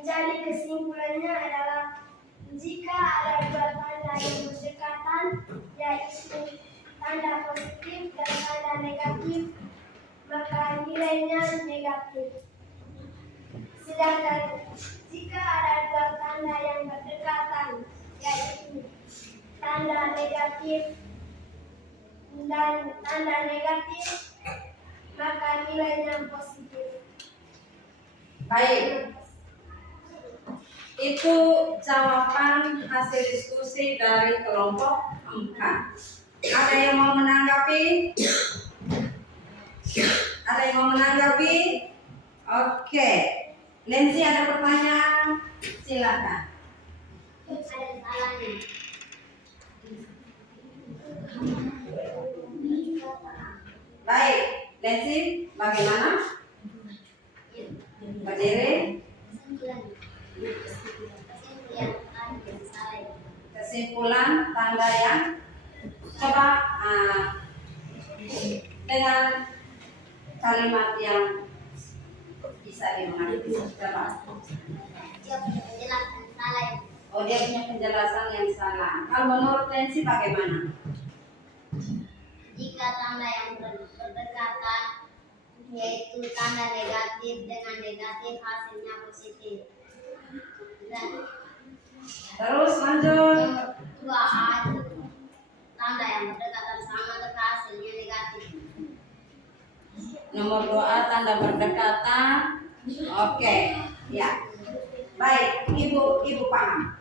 Jadi kesimpulannya adalah jika ada dua tanda yang berdekatan, yaitu tanda positif dan tanda negatif, maka nilainya negatif. Sedangkan jika ada dua tanda yang berdekatan, yaitu tanda negatif dan tanda negatif, maka nilainya positif. Baik. Itu jawaban hasil diskusi dari kelompok 4. Ada yang mau menanggapi? Ada yang mau menanggapi? Oke. Lensi ada pertanyaan? Silakan. Ada salahnya. Baik. Lensi, bagaimana? Mbak Dere? Kesimpulan tanda yang coba dengan kalimat yang bisa dimengerti. Coba. Dia punya penjelasan salah. Oh, dia punya penjelasan yang salah. Kalau menurut Nancy bagaimana? Jika tanda yang berdekatan, yaitu tanda negatif dengan negatif, hasilnya positif. Dan Terus lanjut. yang kedua itu tanda yang berdekatan sama tetapi hasilnya negatif. Nomor 2 tanda berdekatan. Oke, ya. Baik, Ibu paham.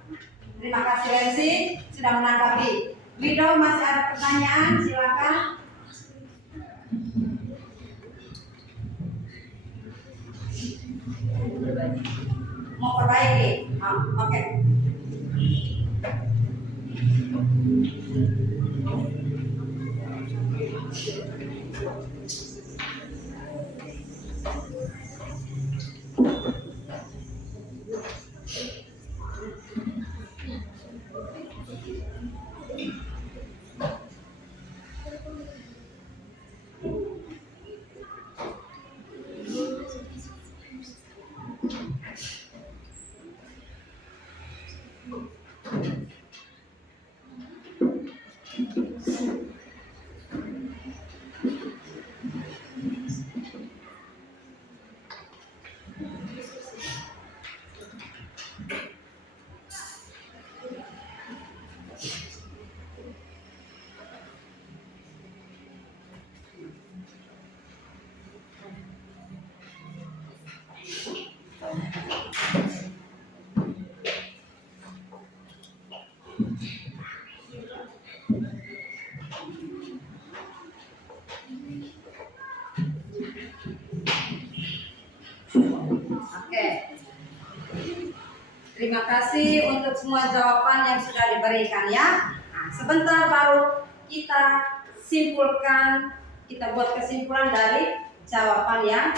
Terima kasih Lensi sudah menanggapi. Widow masih ada pertanyaan, silakan. Mau perbaiki? Oke. Oke. Terima kasih untuk semua jawaban yang sudah diberikan ya. Nah, sebentar baru kita simpulkan, kita buat kesimpulan dari jawaban yang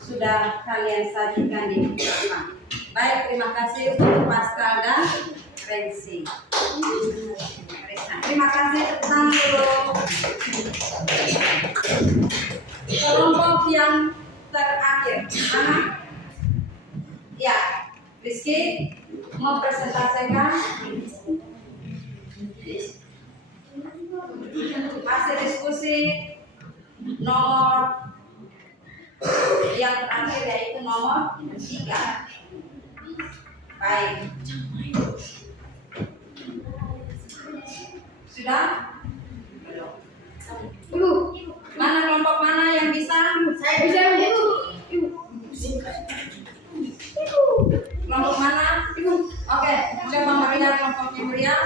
sudah kalian sajikan di depan. Baik, terima kasih untuk Pascal dan Rensi. Terima kasih, tepuk tangan dulu. Kelompok yang terakhir, mana? Ya, Rizky mempresentasikan hasil diskusi nomor yang terakhir, yaitu nomor 3. Baik. Sudah? Belum. Ibu. Mana kelompok mana yang bisa? Saya bisa, Ibu. Ibu. Kelompok mana? Ibu. Oke, coba melihat kelompoknya Mulia.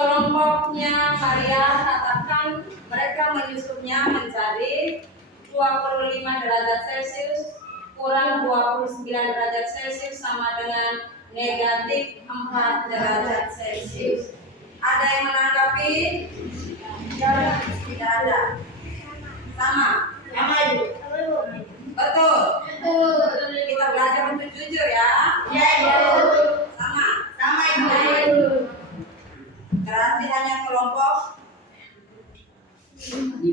Kelompoknya Maria katakan mereka menyusupnya menjadi 25 derajat Celcius kurang 29 derajat Celcius sama dengan negatif 4 derajat Celcius. Ada yang menanggapi? Tidak ada. Sama? Sama, Ibu. Betul? Betul. Kita belajar untuk jujur ya? Ya, Ibu. Sama? Sama, Ibu. Berarti hanya kelompok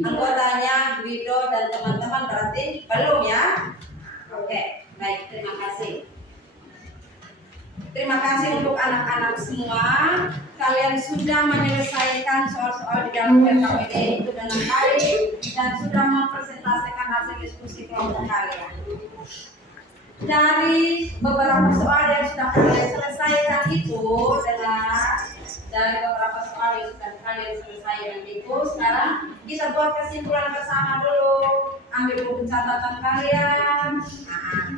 anggotanya Guido dan teman-teman berarti belum ya? Oke, baik, terima kasih. Terima kasih untuk anak-anak semua. Kalian sudah menyelesaikan soal-soal di dalam PKWD itu dengan baik dan sudah mempresentasikan hasil diskusi kelompok kalian. Dari beberapa soal yang sudah kalian selesaikan itu dari beberapa soal yang sudah kalian selesaikan itu, sekarang kita buat kesimpulan bersama dulu. Ambil buku catatan kalian,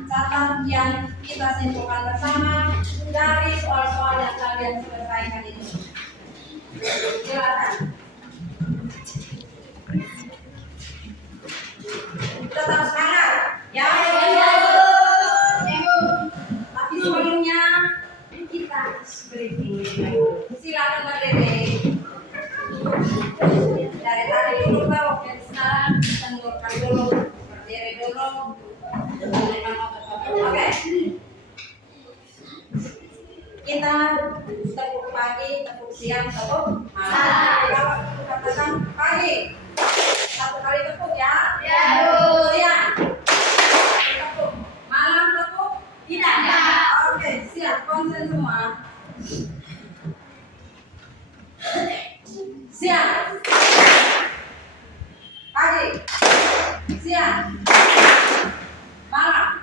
catat yang kita simpulkan bersama dari soal-soal yang kalian selesaikan itu. Silakan. Tetap semangat, ya. Tapi sebelumnya kita briefing. Silakan berdiri. Dari tadi dulu Pak, waktu sekarang kita mengurutkan dulu, berdiri dulu. Oke. Kita tepuk pagi, tepuk siang, tepuk malam. Kalau katakan pagi, satu kali tepuk ya. Ya. Siang tepuk, malam tepuk. Tidak. Oke, siap, konsen semua. Siang, pagi, siang, malam,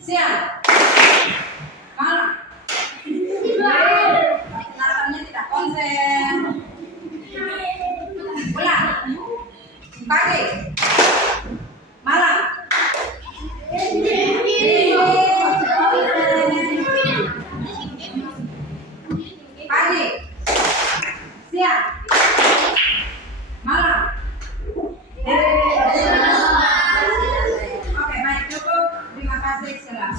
siang, Pagi. Malam. Pagi. Siang. Malam. Oke, baik, cukup. Terima kasih, silakan.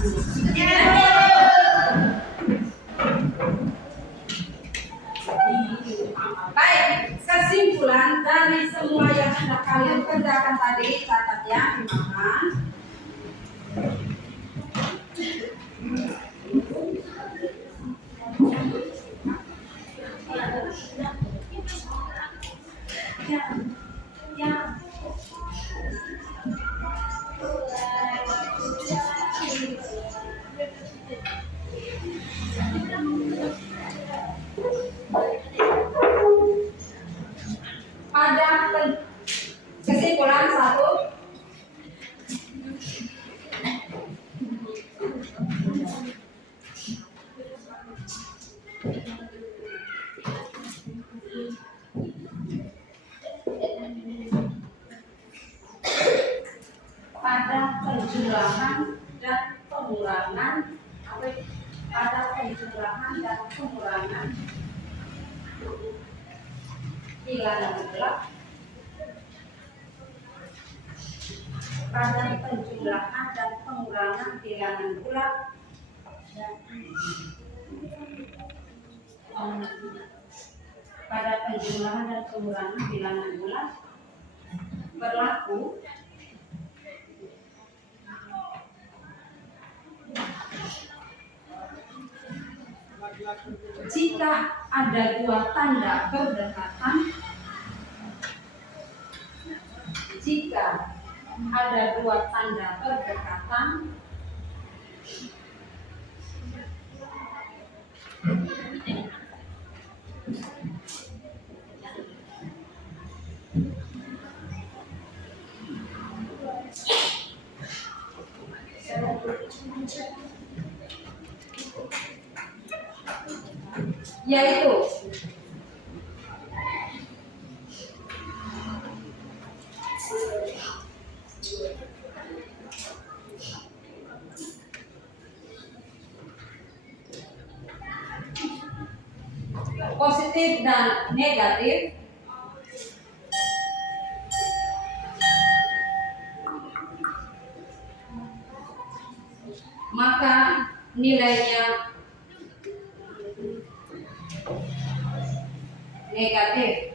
Baik, kesimpulan dari semua yang sudah kalian kerjakan tadi, catat ya, dimakan. Kesimpulan satu. Pada penjumlahan dan pengurangan bilangan bulat. Pada penjumlahan dan pengurangan bilangan bulat. Pada penjumlahan dan pengurangan bilangan bulat berlaku jika ada dua tanda berdekatan. Jika ada dua tanda berdekatan yaitu positif dan negatif, maka nilainya negatif.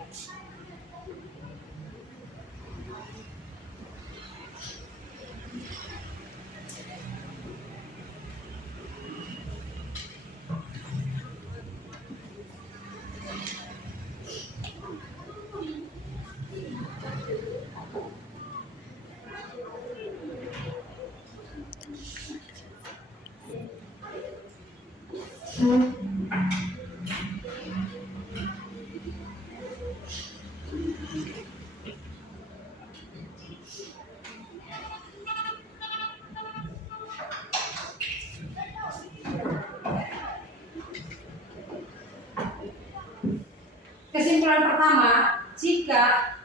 Kesimpulan pertama, jika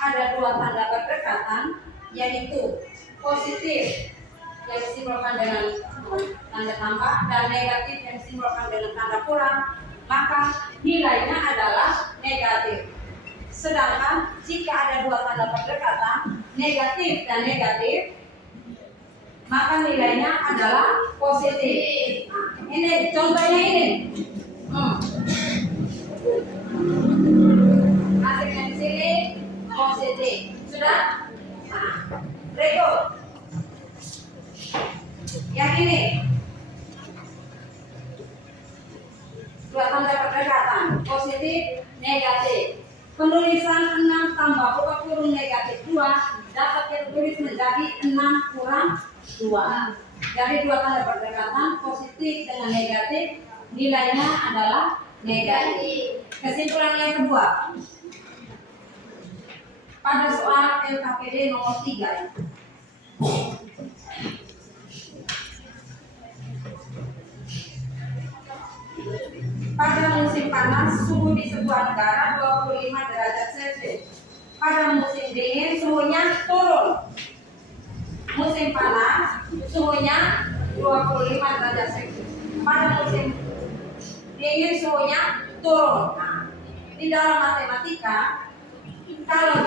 ada dua tanda berdekatan, yaitu positif yang disimbolkan dengan tanda tambah dan negatif yang disimbolkan dengan tanda kurang, maka nilainya adalah negatif. Sedangkan jika ada dua tanda berdekatan, negatif dan negatif, maka nilainya adalah positif. Nah, ini contohnya ini. Hasilnya di sini positif. Sudah? Nah, berikut. Yang ini. Dua tanda berdekatan, positif, negatif. Penulisan 6 tambah buka kurung negatif 2 dapat kita tulis menjadi 6 kurang 2. Dari dua tanda berdekatan, positif dengan negatif, nilainya adalah negatif. Kesimpulan yang kedua, pada soal LKPD nomor 3, pada musim panas suhu di sebuah negara 25 derajat Celcius. Pada musim dingin suhunya turun. Musim panas suhunya 25 derajat Celcius. Pada musim dingin suhunya turun. Nah, di dalam matematika kalau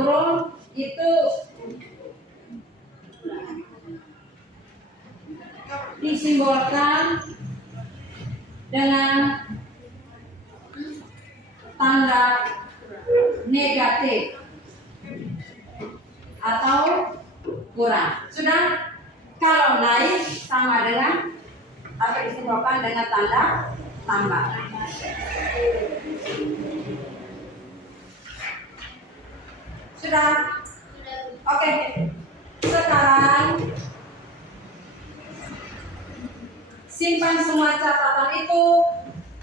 turun itu disimbolkan dengan tanda negatif atau kurang. Sudah, kalau naik sama dengan atau disimbolkan dengan tanda tambah. Sudah? Oke. Sekarang simpan semua catatan itu.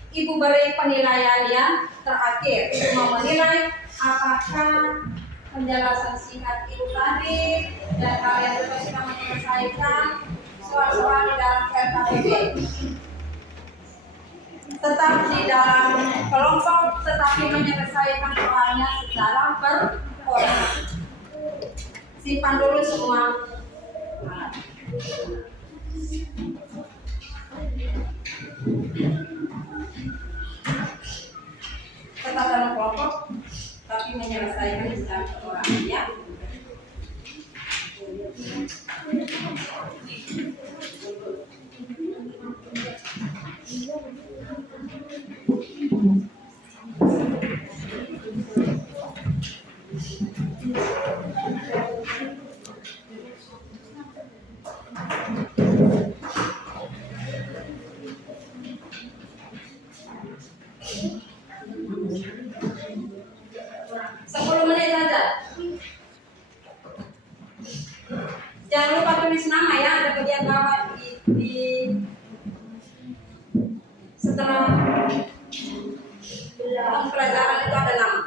Ibu beri penilaian yang terakhir. Ibu mau menilai apakah penjelasan singkat ibu tadi dan kalian juga sudah menyelesaikan soal-soal di dalam RKPB. Tetap di dalam kelompok, tetapi menyelesaikan soalnya secara berkoordinasi. Simpan dulu semua. Tetap dalam kelompok, tapi menyelesaikan secara berkoordinasi ya. Jangan lupa tulis nama ya, ada bagian bawah di setelah pelajaran itu ada nama.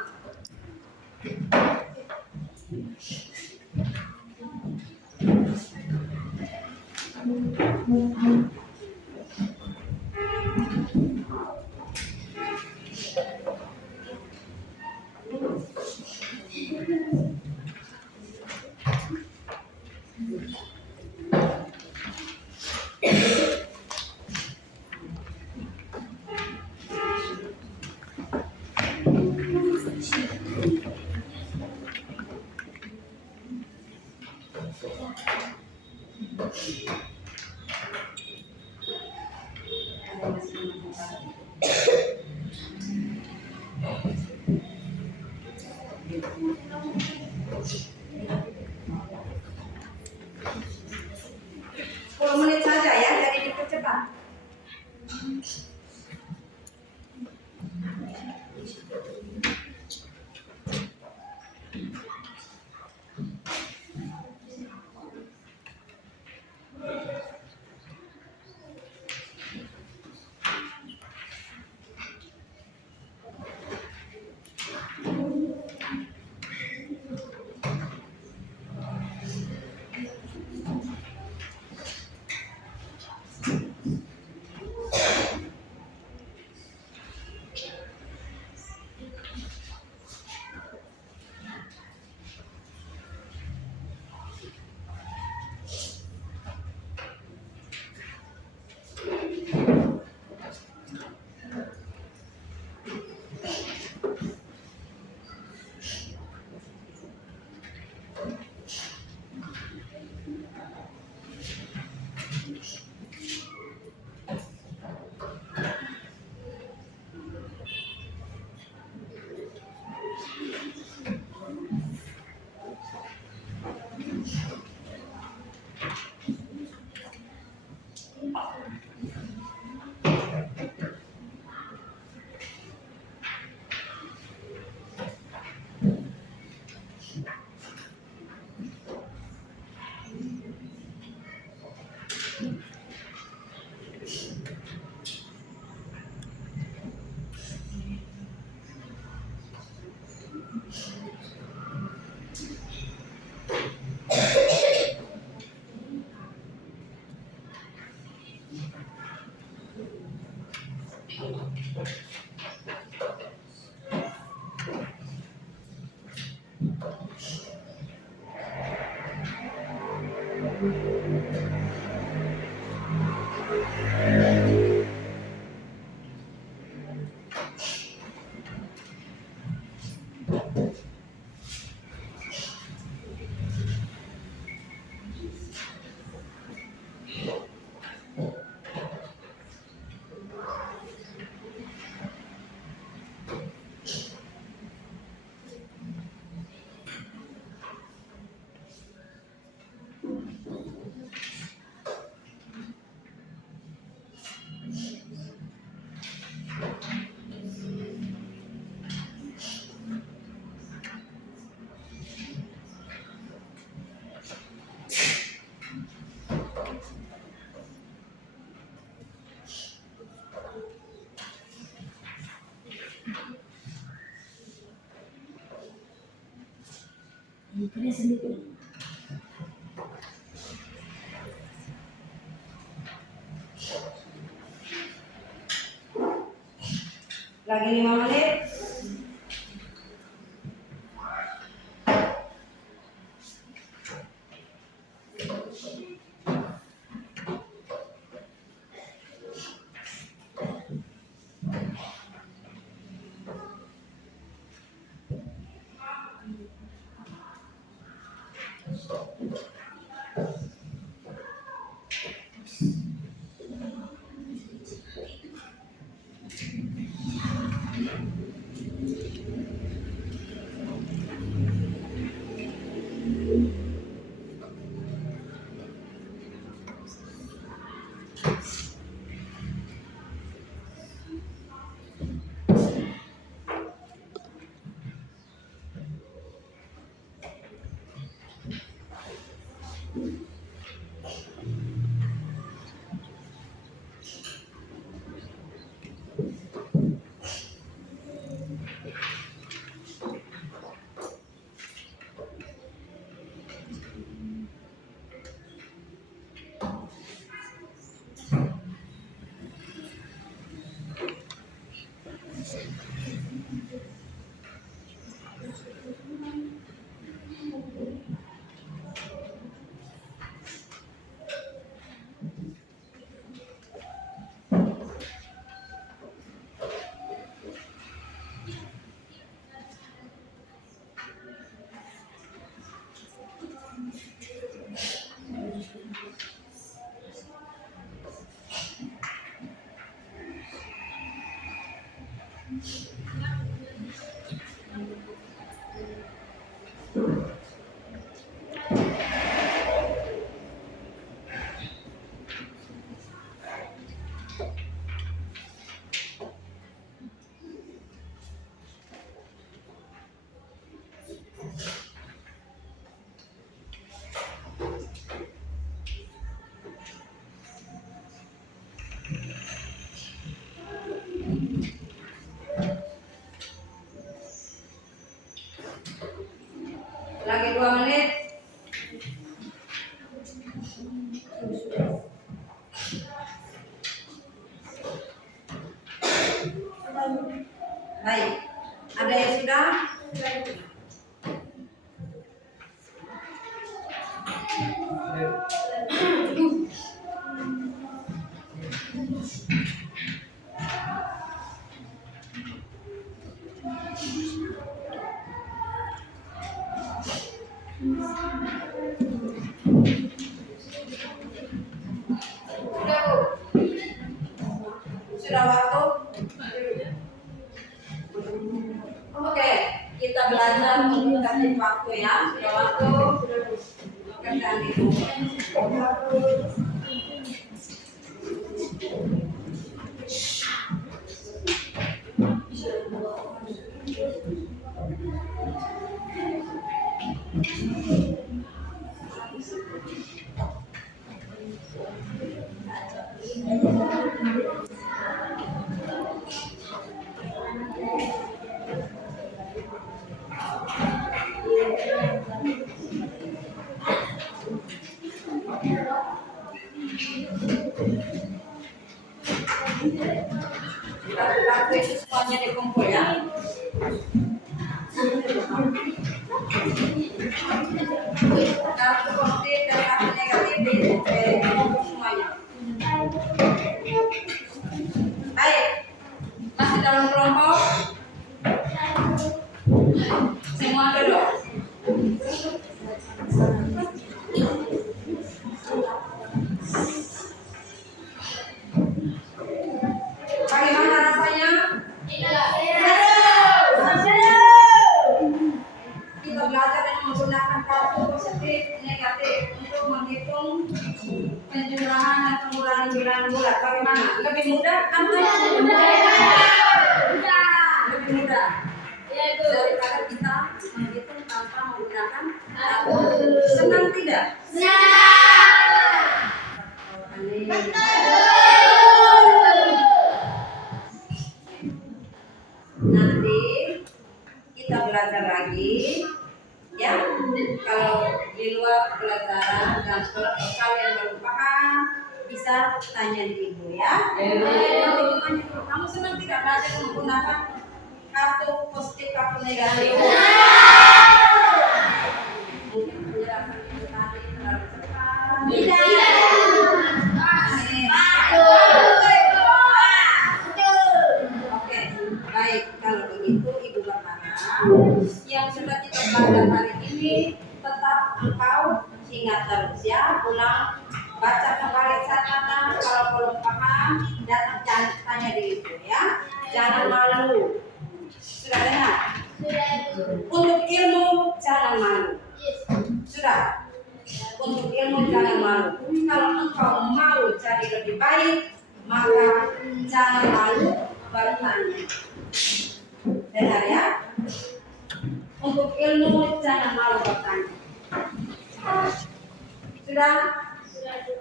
Menit saja ya, jadi dipercepat. Lagi 5 menit. Lagi 2 menit. Baik. Ada yang sudah? Sudah waktu? Oke, kita belajar mengikuti waktu ya. Sudah waktu. Oke, jangan dibuka. Kartu itu semuanya dikumpul ya. Kartu positif dan kartu negatif semuanya. Baik, masih dalam kelompok. Semua duduk. Bagaimana rasanya? Kita belajar dengan menggunakan kartu positif, negatif untuk menghitung penjumlahan dan pengurangan bilangan bulat. Bagaimana? Lebih mudah atau lebih mudah? Daripada kita menghitung tanpa menggunakan kartu. Senang tidak? Nanti kita belajar lagi, ya. Kalau di luar pelajaran dan kalau kalian belum paham, bisa tanya di ibu, ya. Kamu senang tidak belajar menggunakan kartu positif, kartu negatif? Mungkin penjelasan itu tadi terlalu cepat. Oke, baik. Kalau begitu Ibu berharap yang sudah kita belajar hari ini tetap engkau ingat terus, ya. Ulang, baca kembali catatan. Kalau belum paham, datang tanya di Ibu, ya. Jangan malu. Sudah dengar? Untuk ilmu jangan malu. Sudah. Untuk ilmu jangan malu. Kalau engkau mau jadi lebih baik, maka jangan malu bertanya. Dengar, ya? Untuk ilmu jangan malu bertanya. Sudah?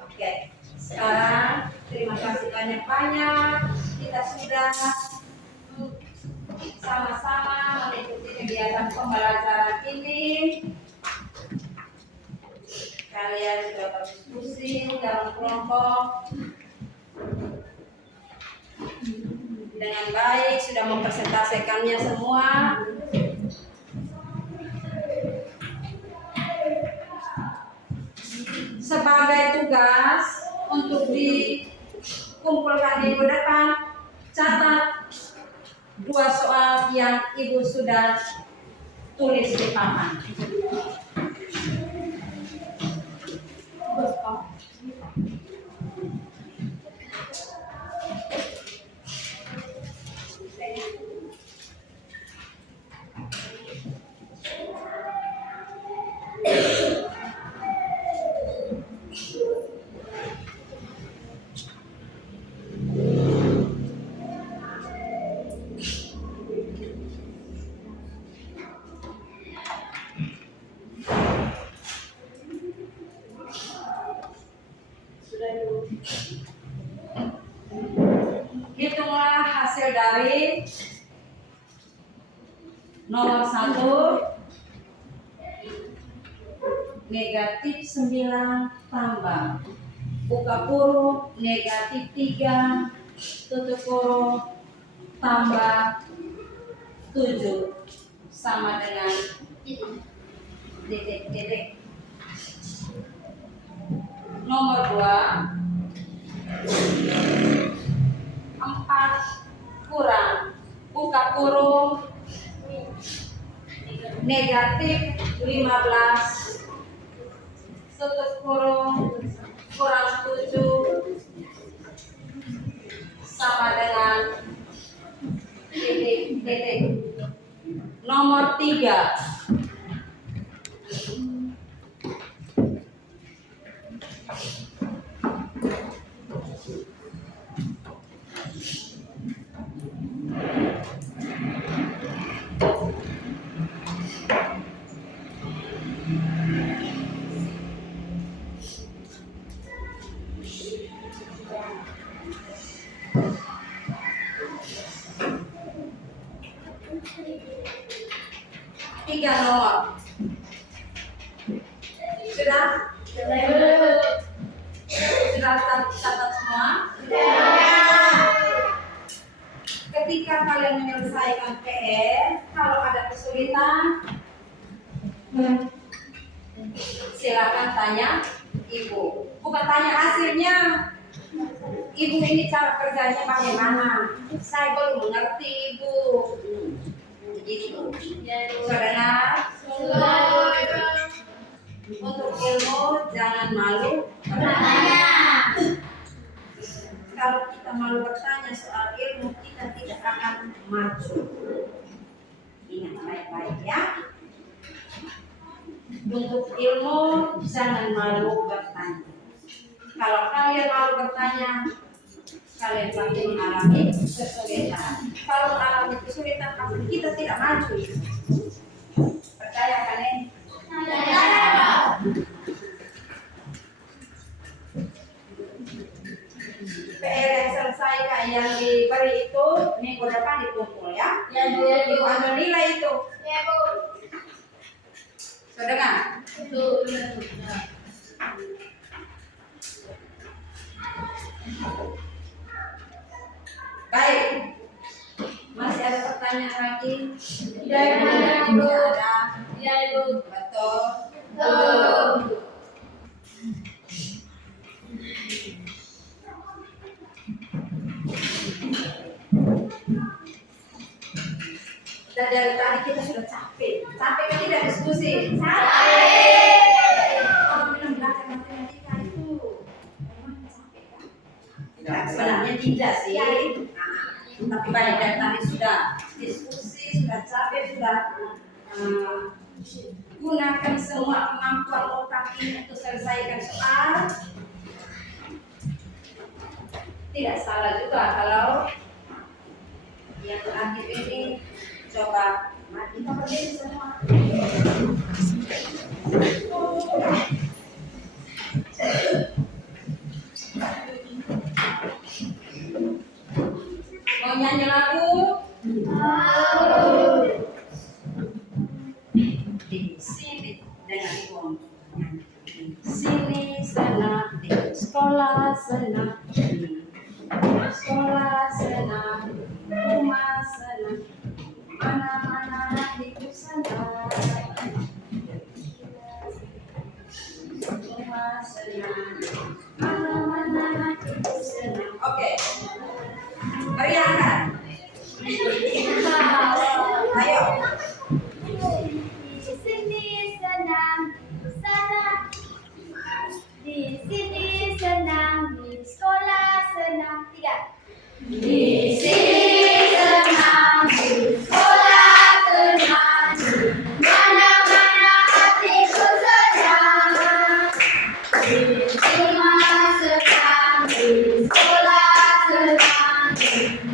Oke. Sekarang terima kasih banyak-banyak. Kita sudah sama-sama mengikuti kegiatan pembelajaran ini. Kalian sudah berdiskusi dalam kelompok dengan baik, sudah mempresentasikannya semua. Sebagai tugas untuk dikumpulkan di minggu depan, catat 2 soal yang Ibu sudah tulis di papan. Hitunglah hasil dari nomor 1 negatif 9 tambah buka kurung negatif 3 tutup kurung tambah 7 sama dengan titik. Nomor 2 4 kurang buka kurung negatif 15 tutup kurung kurang 7 sama dengan titik. Nomor 3 nomor. Sudah? Sudah catat semua? Ketika kalian menyelesaikan PR, kalau ada kesulitan, silakan tanya Ibu. Bukan tanya hasilnya. Ibu ini cara kerjanya bagaimana? Saya belum mengerti Ibu. Begitu. Saudara, untuk ilmu jangan malu bertanya. Kalau kita malu bertanya soal ilmu, kita tidak akan maju. Ingat baik-baik ya. Untuk ilmu jangan malu bertanya. Kalau kalian malu bertanya, kalian pasti mengalami kesulitan. Kalau mengalami kesulitan, pasti kita tidak maju. Percaya kalian? PR yang selesai Kak, yang diberi itu minggu depan ditumpul ya. Ya, Bu. Ambil nilai itu. Ya, Bu. Saudara, baik. Masih ada pertanyaan lagi? Ya, Ibu. Tidak ada. Ya, Ibu. Betul. Dan dari tadi kita sudah capek. Capek kan tidak diskusi? Kalau bilang belajar matematika itu memang capek kan? Nah, sebenarnya tidak sih. Nah, tapi banyak dari tadi sudah diskusi, sudah capek, sudah gunakan semua kemampuan otak ini untuk selesaikan soal. Tidak salah juga kalau yang terakhir ini coba kita berdiri semua. Mau nyanyi lagu? Di sini dengan ibu. Di sini sana, di sekolah sana, di sekolah sana, rumah sana, mana-mana hatiku sana, rumah sana, mana-mana hatiku sana. Oke, mari angkat. Ayo. Di sini senang, sana. Di sini senang, di sekolah senang. 3. Di sini senang, di sekolah senang, mana-mana hatiku senang. Di rumah senang, di sekolah senang,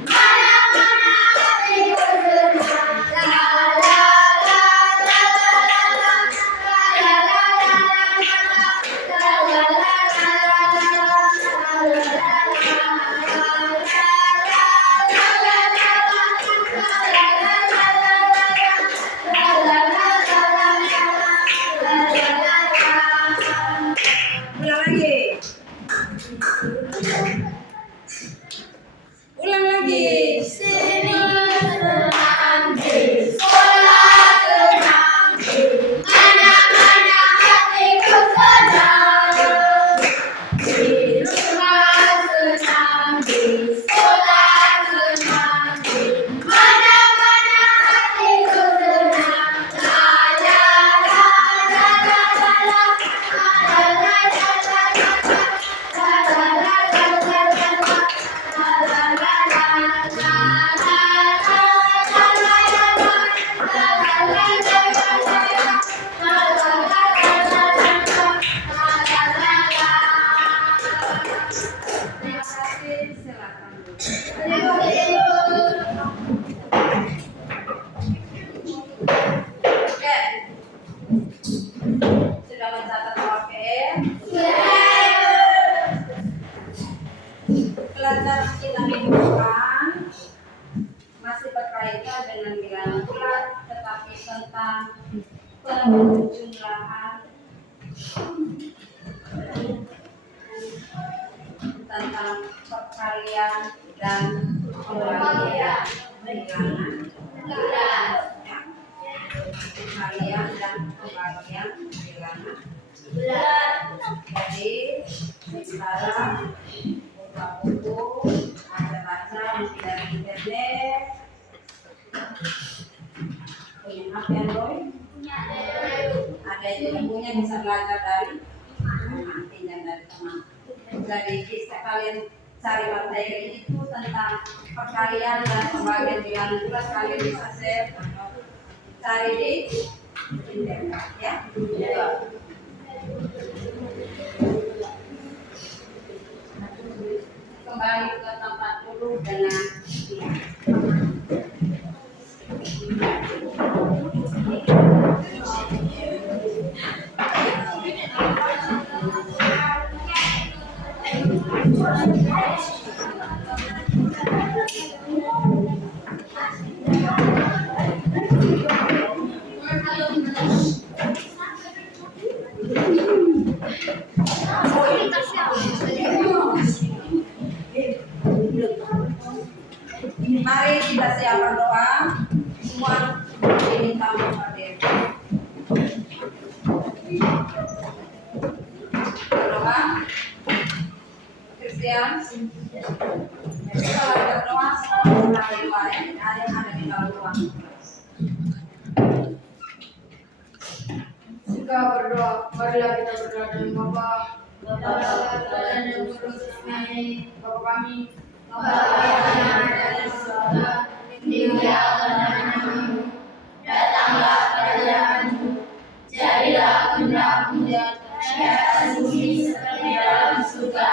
mana-mana hatiku senang. La la la la la la Ulang lagi. Sini senang, di sekolah senang, mana-mana hatiku senang. Di rumah senang, di sekolah senang, mana-mana hatiku senang. La la la la la la la, la la la la la, la la la la Terima kasih. Silakan. Oke. Sudah mencatat oke. Pelajaran kita minggu depan masih berkaitan dengan bilangan bulat, tetapi tentang penjumlahan, tentang perkalian dan pembagian bilangan. Ya. Perkalian dan pembagian bilangan. Jadi sementara buku, baca-baca mungkin dari internet. Punya HP Android? Ada itu punya, bisa belajar dari pinjam dari teman. Jadi bisa kalian cari materi itu tentang perkalian dan pembagian bilangan juga, kalian bisa share atau cari di internet ya. Kembali ke tempat dulu dengan mari kita siap berdoa. Semua diminta hadir. Berdoa. Christian. Kalau berdoa, semua di luar ya. Ada yang ada di dalam ruang. Jika berdoa, marilah kita berdoa dengan Bapa. Bapa kami, dimuliakan namamu, datanglah kerajaanmu, jadilah kehendak-Mu di atas bumi seperti dalam surga.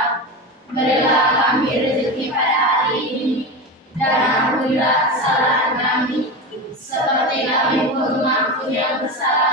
Berilah kami rezeki pada hari ini, dan ampunilah kesalahan kami, seperti kami pun mengampuni yang bersalah